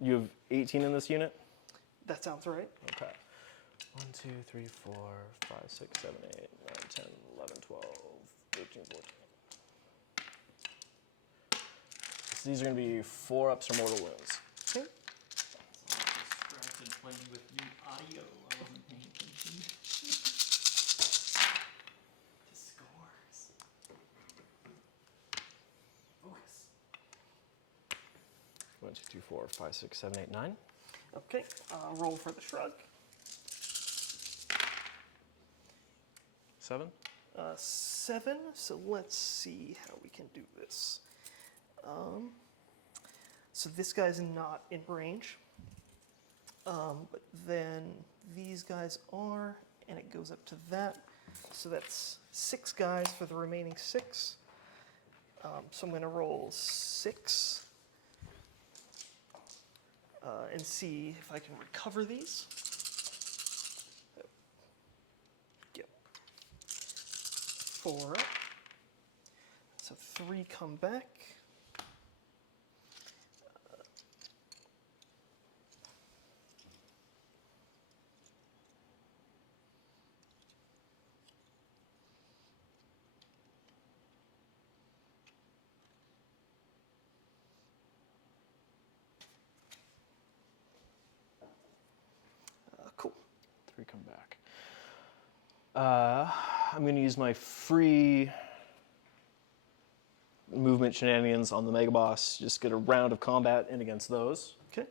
You have 18 in this unit? That sounds right. Okay. 1, 2, 3, 4, 5, 6, 7, 8, 9, 10, 11, 12, 13, 14. So these are going to be 4-ups or mortal wounds. Okay. Distracted playing with new audio. I wasn't paying attention to scores. Focus. 1, 2, 3, 4, 5, 6, 7, 8, 9. Okay. Roll for the shrug. 7. 7. So let's see how we can do this. So this guy's not in range. But then these guys are, and it goes up to that. So that's 6 guys for the remaining 6. So I'm going to roll 6 and see if I can recover these. Yep. 4 up. So 3 come back. Cool. 3 come back. I'm going to use my free movement shenanigans on the Mega Boss. Just get a round of combat in against those. Okay.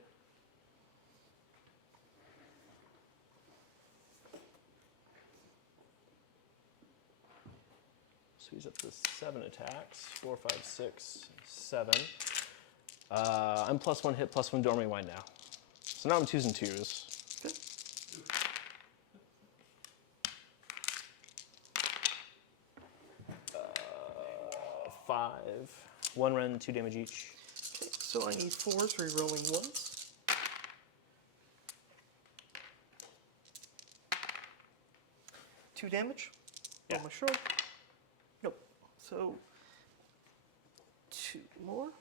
So he's up to 7 attacks. 4, 5, 6, 7. I'm +1 hit, +1 Dormant Wine now. So now I'm 2s and 2s. Okay. 5. 1 rend, 2 damage each. Okay, so I need 4s, re-rolling 1s. Two damage. Yeah. Roll my shrug. Nope. So 2 more. 1,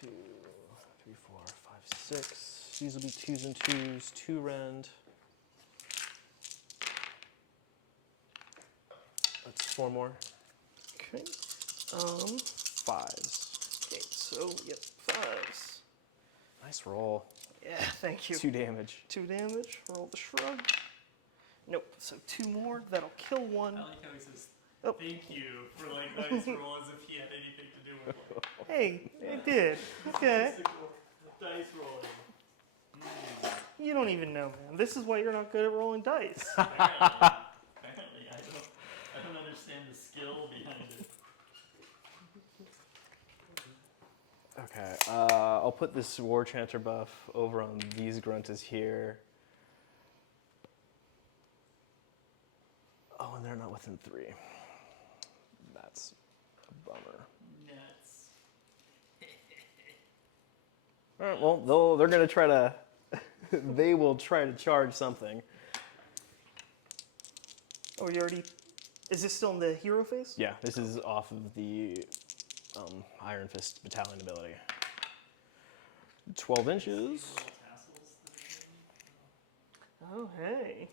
2, 3, 4, 5, 6. These will be 2s and 2s, 2 rend. That's 4 more. Okay. 5s. Okay, so yep, 5s. Nice roll. Yeah, thank you. 2 damage. 2 damage. Roll the shrug. Nope. So 2 more. That'll kill 1. I like how he says, Oh. thank you for like dice roll as if he had anything to do with it. Hey, I did. Okay. Dice rolling. You don't even know, man. This is why you're not good at rolling dice. Apparently, I don't understand the skill behind it. Okay, I'll put this War Chanter buff over on these grunts here. Oh, and they're not within 3. That's a bummer. Nuts. All right, well, they're gonna try to, they will try to charge something. Oh, you already. Is this still in the hero phase? Yeah, this is off of the Iron Fist Battalion ability. 12 inches. Little tassels that are in. Oh, hey.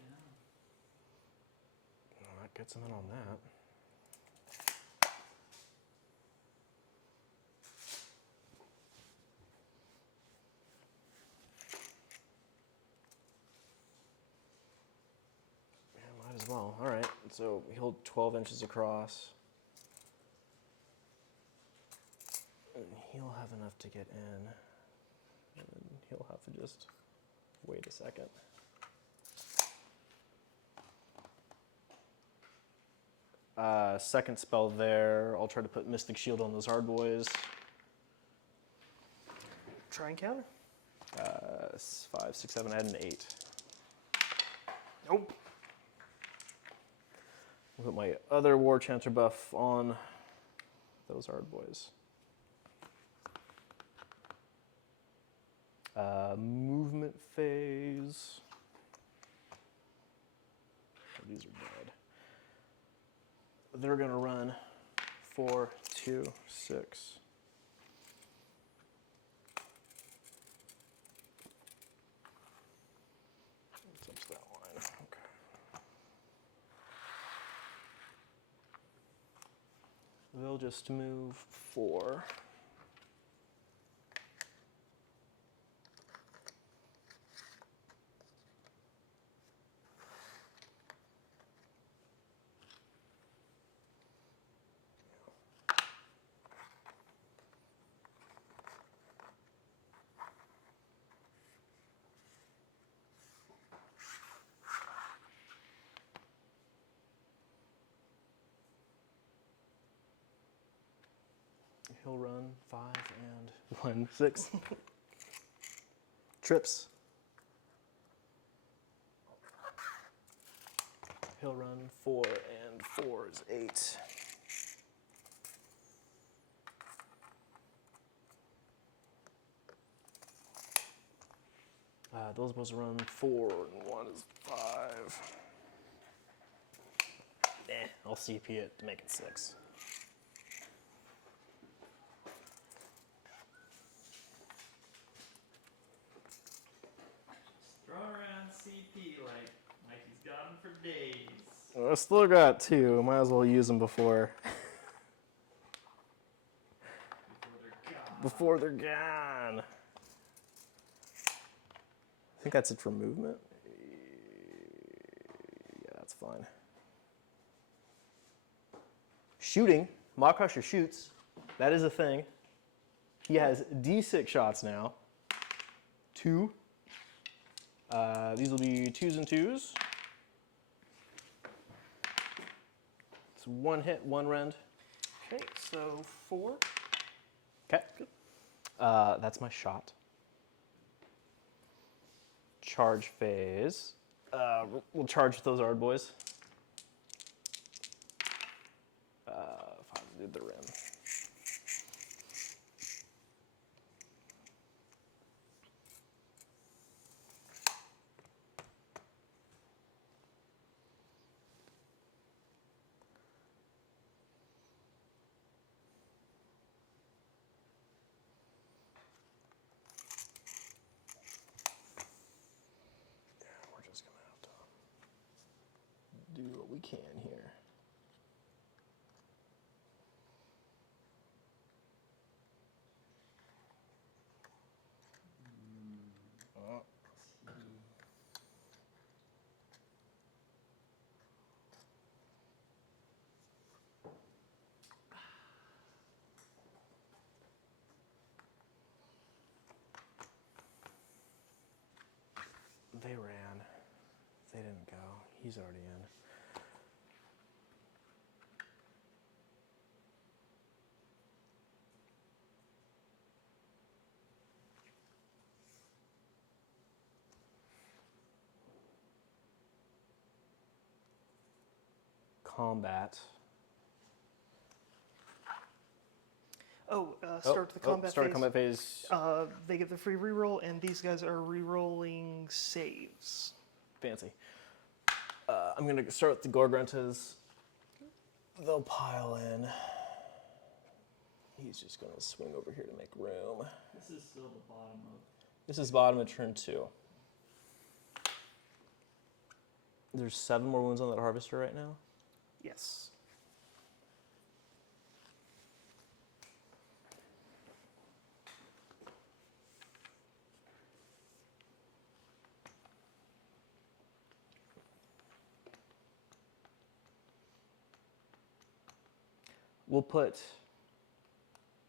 Well, that gets him in on that. Yeah, might as well. All right, so he'll 12 inches across. And he'll have enough to get in. And then he'll have to just wait a second. Second spell there. I'll try to put Mystic Shield on those hard boys. Try and counter. 5, 6, 7, I had an 8. Nope. I'll put my other War Chanter buff on those hard boys. Movement phase. Oh, these are dead. They're going to run 4, 2, 6. Touch that line. Okay. They'll just move 4. He'll run 5 and 1, 6. Trips. He'll run 4 and 4 is 8. Those boys run 4 and 1 is 5. I'll CP it to make it 6. Throw around CP like he's got him for days. I still got 2. Might as well use them before Before they're gone. they're gone. I think that's it for movement. Yeah, that's fine. Shooting. Maw Crusher shoots. That is a thing. He has D6 shots now. 2. These will be 2s and 2s. It's 1 hit, 1 rend. Okay, so 4. Okay. That's my shot. Charge phase. We'll charge with those Ard boys. 5 did the rim. We're just gonna have to do what we can here. They ran. They didn't go. He's already in. Combat. Start the combat start phase. combat phase. They get the free reroll, and these guys are rerolling saves. Fancy. I'm gonna start with the Gorgruntas. They'll pile in. He's just gonna swing over here to make room. This is still the bottom of. This is bottom of turn 2. There's 7 more wounds on that harvester right now. Yes. We'll put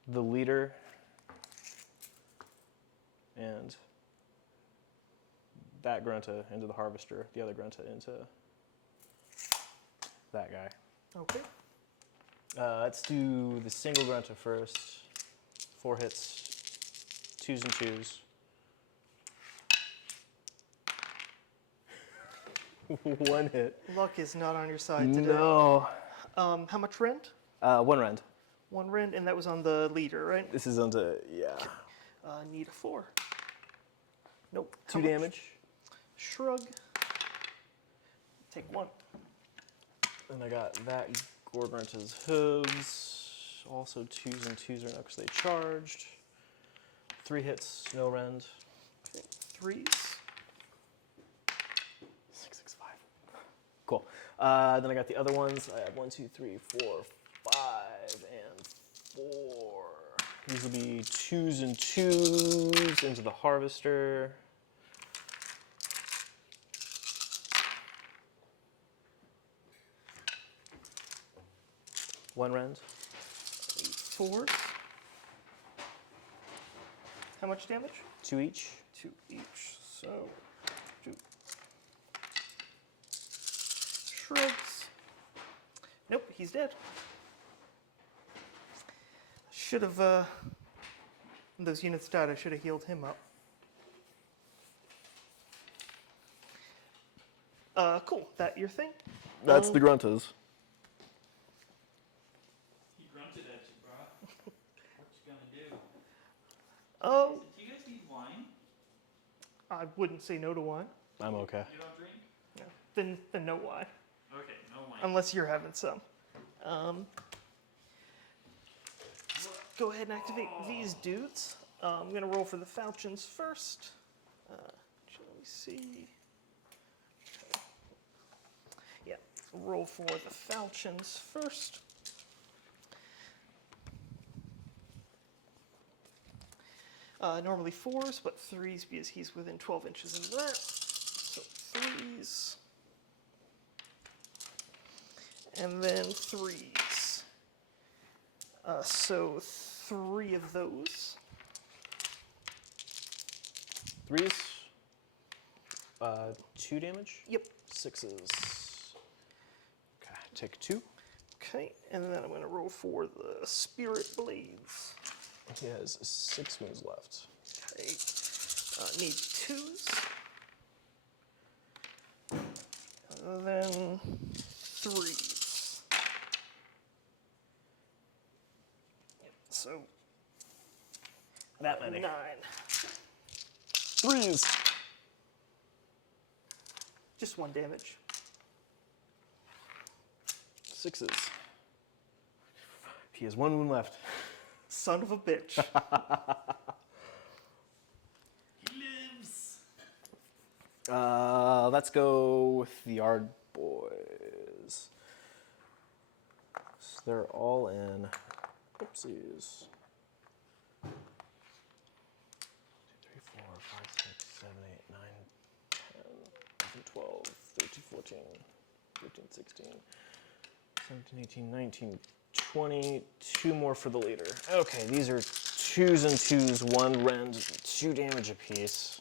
the leader and that Grunta into the harvester, the other Grunta into that guy. Okay. Let's do the single Grunta first. 4 hits, 2s and 2s. 1 hit. Luck is not on your side today. No. How much rend? 1 rend. 1 rend, and that was on the leader, right? This is onto, yeah. Need a 4. Nope. 2 How much? damage. Shrug. Take 1. And I got that Gorgrunta's hooves. Also 2s and 2s right now because they charged. 3 hits, no rend. Okay. 3s. 6, 6, 5. Cool. Then I got the other ones. I have 1, 2, 3, 4, 5, and 4. These will be 2s and 2s into the harvester. One rend. 4s. How much damage? 2 each. 2 each. So, 2. Shrugs. Nope, he's dead. Should have, when those units died, I should have healed him up. Cool. That your thing? That's the Gruntas. He grunted at you, bro. What you gonna do? Oh, Do you guys need wine? I wouldn't say no to wine. I'm okay. You don't drink? No. Then no wine, Okay, no wine. unless you're having some. Go ahead and activate these dudes. I'm gonna roll for the falchions first. Let me see. Yeah, roll for the falchions first. Normally 4s, but 3s because he's within 12 inches of that. So 3s. And then 3s. So 3 of those. 3s. 2 damage. Yep. 6s. Okay, take 2. Okay, and then I'm going to roll for the spirit blades. He has 6 moves left. Okay. Need 2s. Then 3s. So That many. 9. 3s. Just 1 damage. 6s. He has 1 wound left. Son of a bitch. He lives. Let's go with the Yard Boys. So they're all in. Oopsies. 2, 3, 4, 5, 6, 7, 8, 9, 10, 11, 12, 13, 14, 15, 16, 17, 18, 19, 20. 2 more for the leader. Okay, these are 2s and 2s, 1 rend, 2 damage apiece.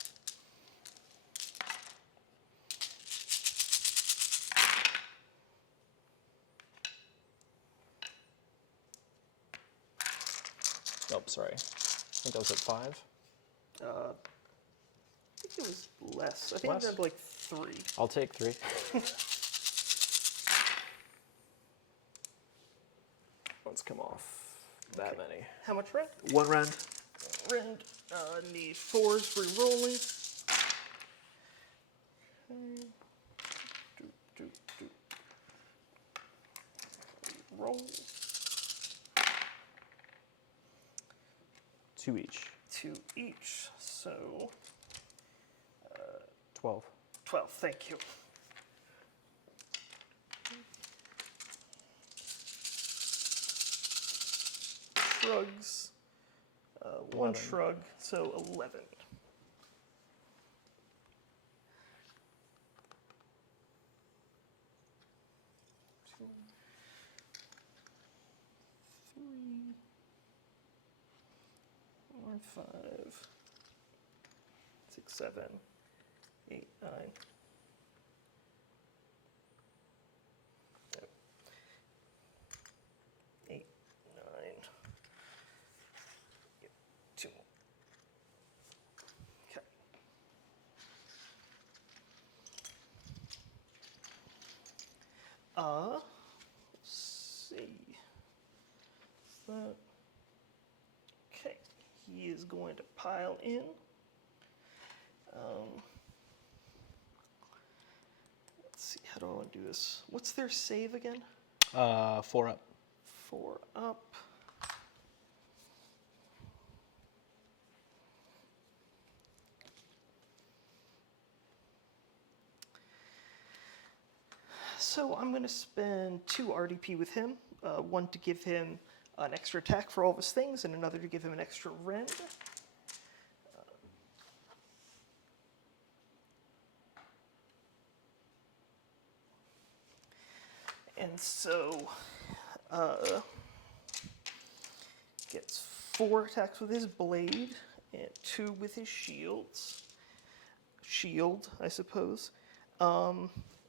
Oh, sorry. I think I was at 5. I think it was less. I think Less? I did like 3. I'll take 3. Let's come off that Okay. many. How much rent? 1 rend. Rend. Need 4s re-rolling. Okay. Doop, doop, doop. Roll. 2 each. 2 each. So 12. 12. Thank you. Shrugs. 1 11. shrug. So 11. Two, 3, 4, 5, 6, 7, 8, 9. Yep. 8, 9. Yep. 2 more. Okay. Let's see. Is that okay? He is going to pile in. Let's see. How do I want to do this? What's their save again? 4 up. 4 up. So I'm going to spend 2 RDP with him. 1 to give him an extra attack for all of his things, and another to give him an extra rend. And so, gets 4 attacks with his blade, and 2 with his shields. Shield, I suppose.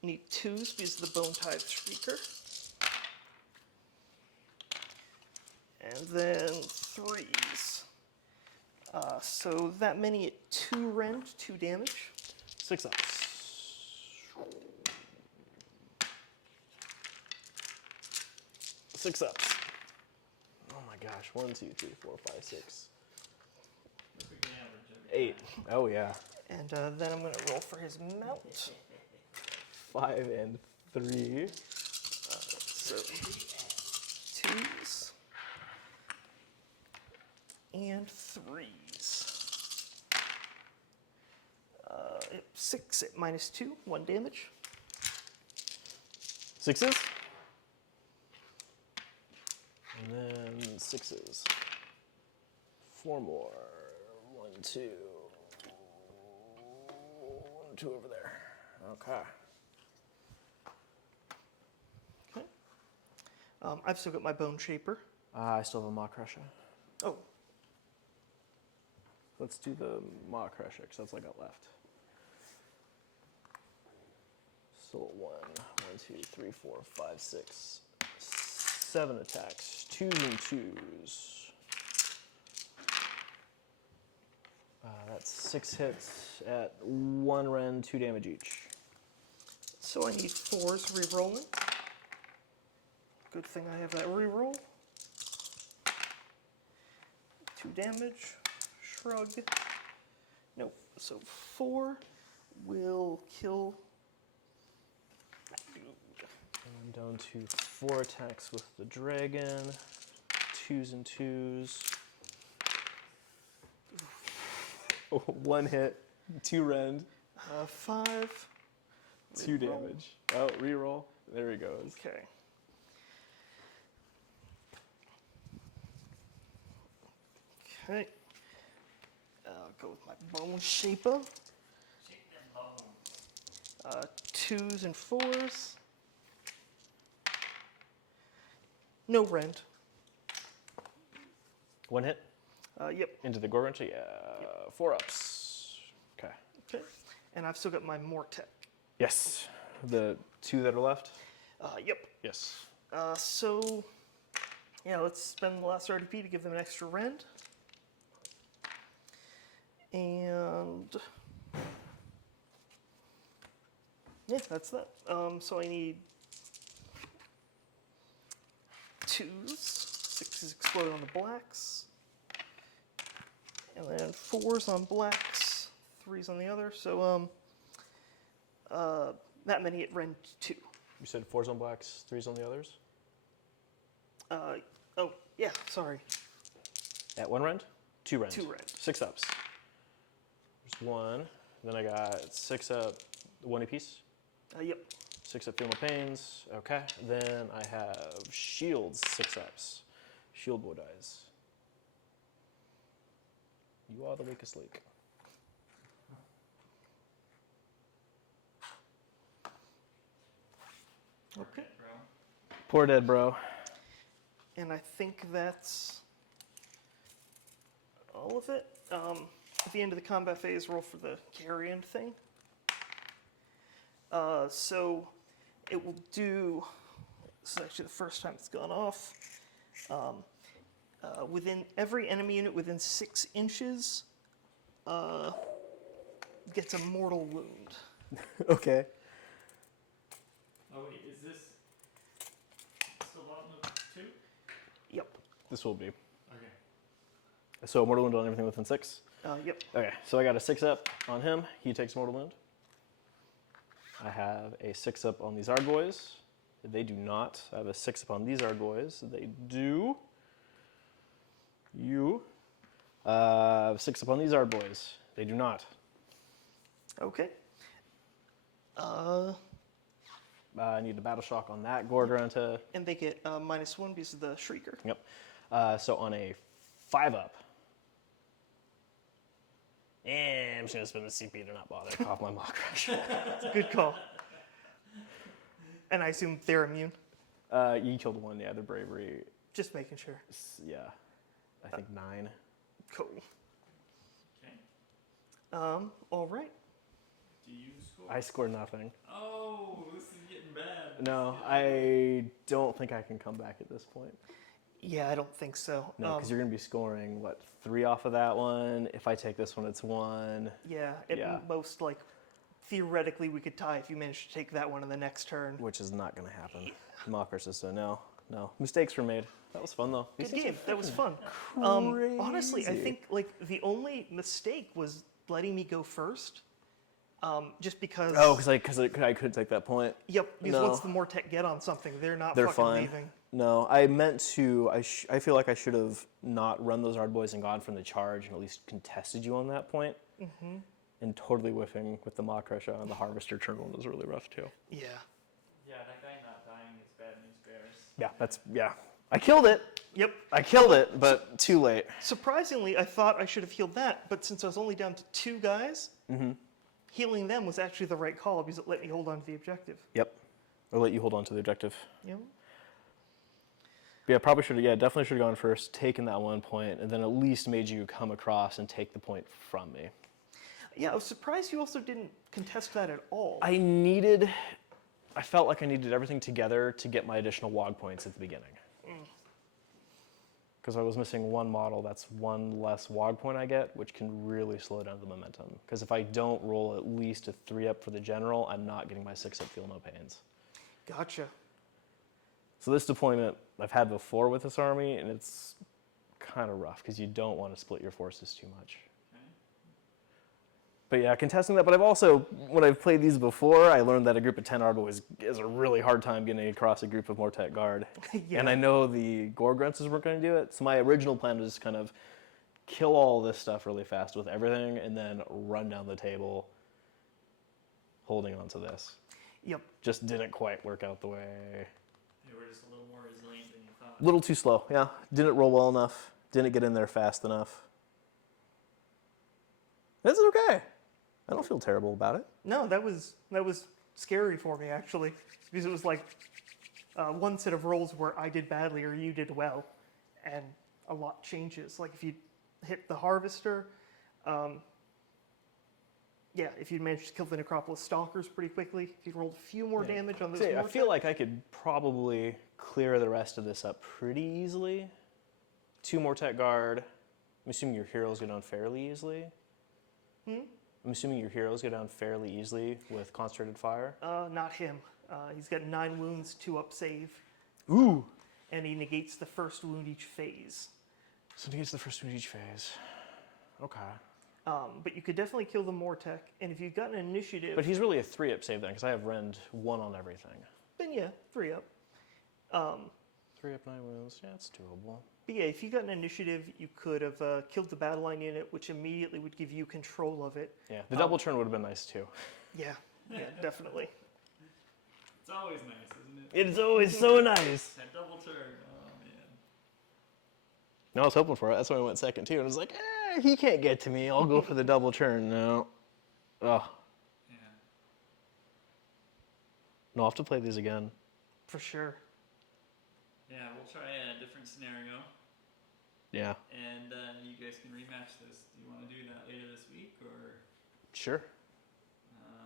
Need 2s because of the Bone-Tithe Shrieker. And then 3s. So that many at 2 rend, 2 damage. 6 ups. 6 ups. Oh my gosh. 1, 2, 3, 4, 5, 6. If we can average every 8. Oh yeah. And then I'm going to roll for his mount. 5 and 3. So 2s and 3s. 6 at -2, 1 damage. 6s. And then 6s. 4 more. 1, 2. 1, 2 over there. Okay. Okay. I've still got my Bone Shaper. I still have a Maw Crusher. Oh, Let's do the Maw Crusher, because that's all I got left. So 1, 2, 3, 4, 5, 6, 7 attacks. 2s and 2s. That's 6 hits at 1 rend, 2 damage each. So I need 4s re-rolling. Good thing I have that re-roll. 2 damage. Shrug. Nope. So 4 will kill. And I'm down to 4 attacks with the dragon. 2s and 2s. Oh, 1 hit, 2 rend, 5. 2 Reroll. damage. Oh, reroll. There he goes. Okay. Okay. I'll go with my bone shaper. Shake them bones. 2s and 4s. No rend. 1 hit Yep. into the Gorgon. Yeah, 4 ups. Okay. Okay. And I've still got my Mortec. Yes. The 2 that are left? Yep. Yes. So, yeah, let's spend the last RDP to give them an extra rend. And yeah, that's that. So I need 2s, 6s exploding on the blacks, and then 4s on blacks, 3s on the other. So that many at rend 2. You said 4s on blacks, 3s on the others? Oh yeah, sorry. At 1 rend? 2 rend. 2 rend. 6 ups. There's 1. Then I got 6 up, 1 apiece. Yep. 6 up, feel no pains. Okay. Then I have shields, 6 ups. Shield bow dies. You are the weakest link. Okay. Bro. Poor dead bro. And I think that's all of it. At the end of the combat phase, roll for the carrion thing. So it will do, this is actually the first time it's gone off. Within every enemy unit within 6 inches gets a mortal wound. Okay. Oh wait, is this the bottom of 2? Yep. This will be. Okay. So mortal wound on everything within 6? Yep. Okay, so I got a 6 up on him. He takes mortal wound. I have a 6 up on these Argoys. They do not. I have a 6 up on these Argoys. They do. You. 6 up on these Argoys. They do not. Okay. I need a battle shock on that Gorgon to. And they get -1 because of the Shrieker. Yep. So on a 5 up. And I'm just gonna spend the CP to not bother off my Mock Rush. Good call. And I assume they're immune? You killed 1, yeah, the bravery. Just making sure. Yeah. I think 9. Cool. Okay. All right. Do you score? I scored nothing. Oh, this is getting bad. No, I don't think I can come back at this point. Yeah, I don't think so. No, because you're going to be scoring, what, 3 off of that one? If I take this one, it's 1. Yeah, at Yeah. most, like, theoretically we could tie if you managed to take that one in the next turn. Which is not going to happen. Mockers is so no. Mistakes were made. That was fun, though. Good game. That was fun. Honestly, I think, like, the only mistake was letting me go first. Just because... Oh, because I couldn't take that point. Yep, because No. once the Mortec get on something, they're not They're fucking fine. leaving. No, I meant to. I feel like I should have not run those Ard Boys and gone from the charge and at least contested you on that point. Mm-hmm. And totally whiffing with the Mock Rush on the Harvester turn one was really rough, too. Yeah. Yeah, that guy not dying is bad news bears. Yeah. I killed it. Yep. I killed it, but too late. Surprisingly, I thought I should have healed that, but since I was only down to 2 guys, healing them was actually the right call because it let me hold on to the objective. Yep. I'll let you hold on to the objective. You know? But yeah, probably should have, definitely should have gone first, taken that 1 point, and then at least made you come across and take the point from me. Yeah, I was surprised you also didn't contest that at all. I felt like I needed everything together to get my additional Waaagh points at the beginning. because I was missing one model. That's one less Waaagh point I get, which can really slow down the momentum. Because if I don't roll at least a 3-up for the general, I'm not getting my 6-up feel no pains. Gotcha. So this deployment I've had before with this army, and it's kind of rough because you don't want to split your forces too much. Okay. But yeah, contesting that. But I've also, when I've played these before, I learned that a group of 10 Argo is a really hard time getting across a group of Mortek Guard. Yeah. And I know the Gore Grunts weren't going to do it. So my original plan was just kind of kill all this stuff really fast with everything and then run down the table holding on to this. Yep. Just didn't quite work out the way. They were just a little more resilient than you thought. A little too slow, yeah. Didn't roll well enough. Didn't get in there fast enough. It's okay. I don't feel terrible about it. No, that was scary for me actually, because it was like one set of rolls where I did badly or you did well, and a lot changes. Like if you hit the Harvester, yeah, if you managed to kill the Necropolis Stalkers pretty quickly, if you rolled a few more damage on those. See, I feel like I could probably clear the rest of this up pretty easily. 2 Mortek Guard. I'm assuming your heroes go down fairly easily. I'm assuming your heroes go down fairly easily with Concentrated Fire. Not him. He's got 9 wounds, 2-up save. Ooh. And he negates the first wound each phase. So negates the first one each phase. Okay. But you could definitely kill the Mortek, and if you've got an initiative... But he's really a 3-up save then, because I have rend 1 on everything. Then yeah, 3-up. 3-up, 9 wounds. Yeah, it's doable. But yeah, if you got an initiative, you could have killed the battle line unit, which immediately would give you control of it. Yeah, the double turn would have been nice too. Yeah, definitely. It's always nice, isn't it? It's always so nice. That double turn. Oh man. No, I was hoping for it. That's why I went second too. And I was like, he can't get to me. I'll go for the double turn. No. Oh. Yeah. No, I'll have to play these again. For sure. Yeah, we'll try a different scenario, Yeah. and you guys can rematch this. Do you want to do that later this week or Sure.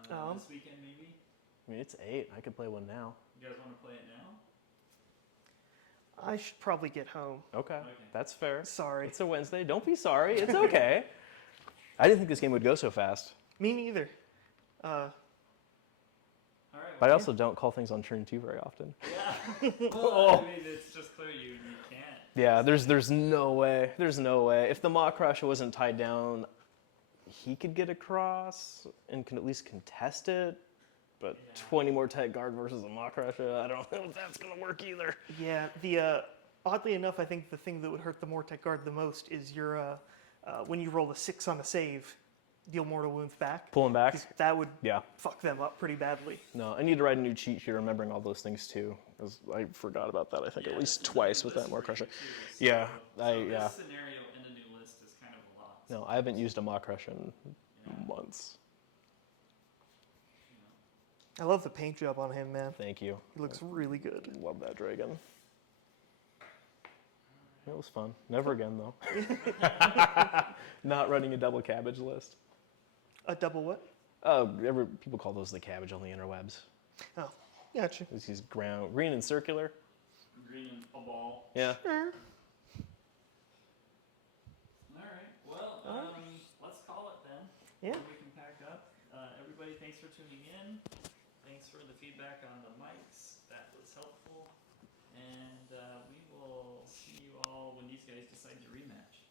this weekend maybe? I mean, it's 8. I could play one now. You guys want to play it now? I should probably get home. Okay. Okay. That's fair. Sorry. It's a Wednesday. Don't be sorry. It's okay. I didn't think this game would go so fast. Me neither. All right. But I also don't call things on turn 2 very often. Yeah. Well, I mean, it's just clear you can't. Yeah, there's no way. There's no way. If the Maw Crusher wasn't tied down, he could get across and can at least contest it. But Yeah. 20 more Tech Guard versus a Maw Crusher, I don't know if that's going to work either. Yeah, oddly enough, I think the thing that would hurt the Mortek Guard the most is your when you roll a 6 on a save, deal mortal wounds back. Pull him back? 'Cause that would Yeah. fuck them up pretty badly. No, I need to write a new cheat sheet remembering all those things too. Because I forgot about that, I think, at least twice with that Maw Crusher. Yeah, yeah. This scenario in a new list is kind of a lot. No, I haven't used a Maw Crusher in Yeah. months. I love the paint job on him, man. Thank you. He looks really good. Love that dragon. It was fun. Never again, though. Not running a double cabbage list. A double what? People call those the cabbage on the interwebs. Oh, gotcha. He's green and circular. Green a ball. Yeah. Sure. All right. Well, let's call it then. Yeah. We can pack up. Everybody, thanks for tuning in. Thanks for the feedback on the mics. That was helpful. And we will see you all when these guys decide to rematch.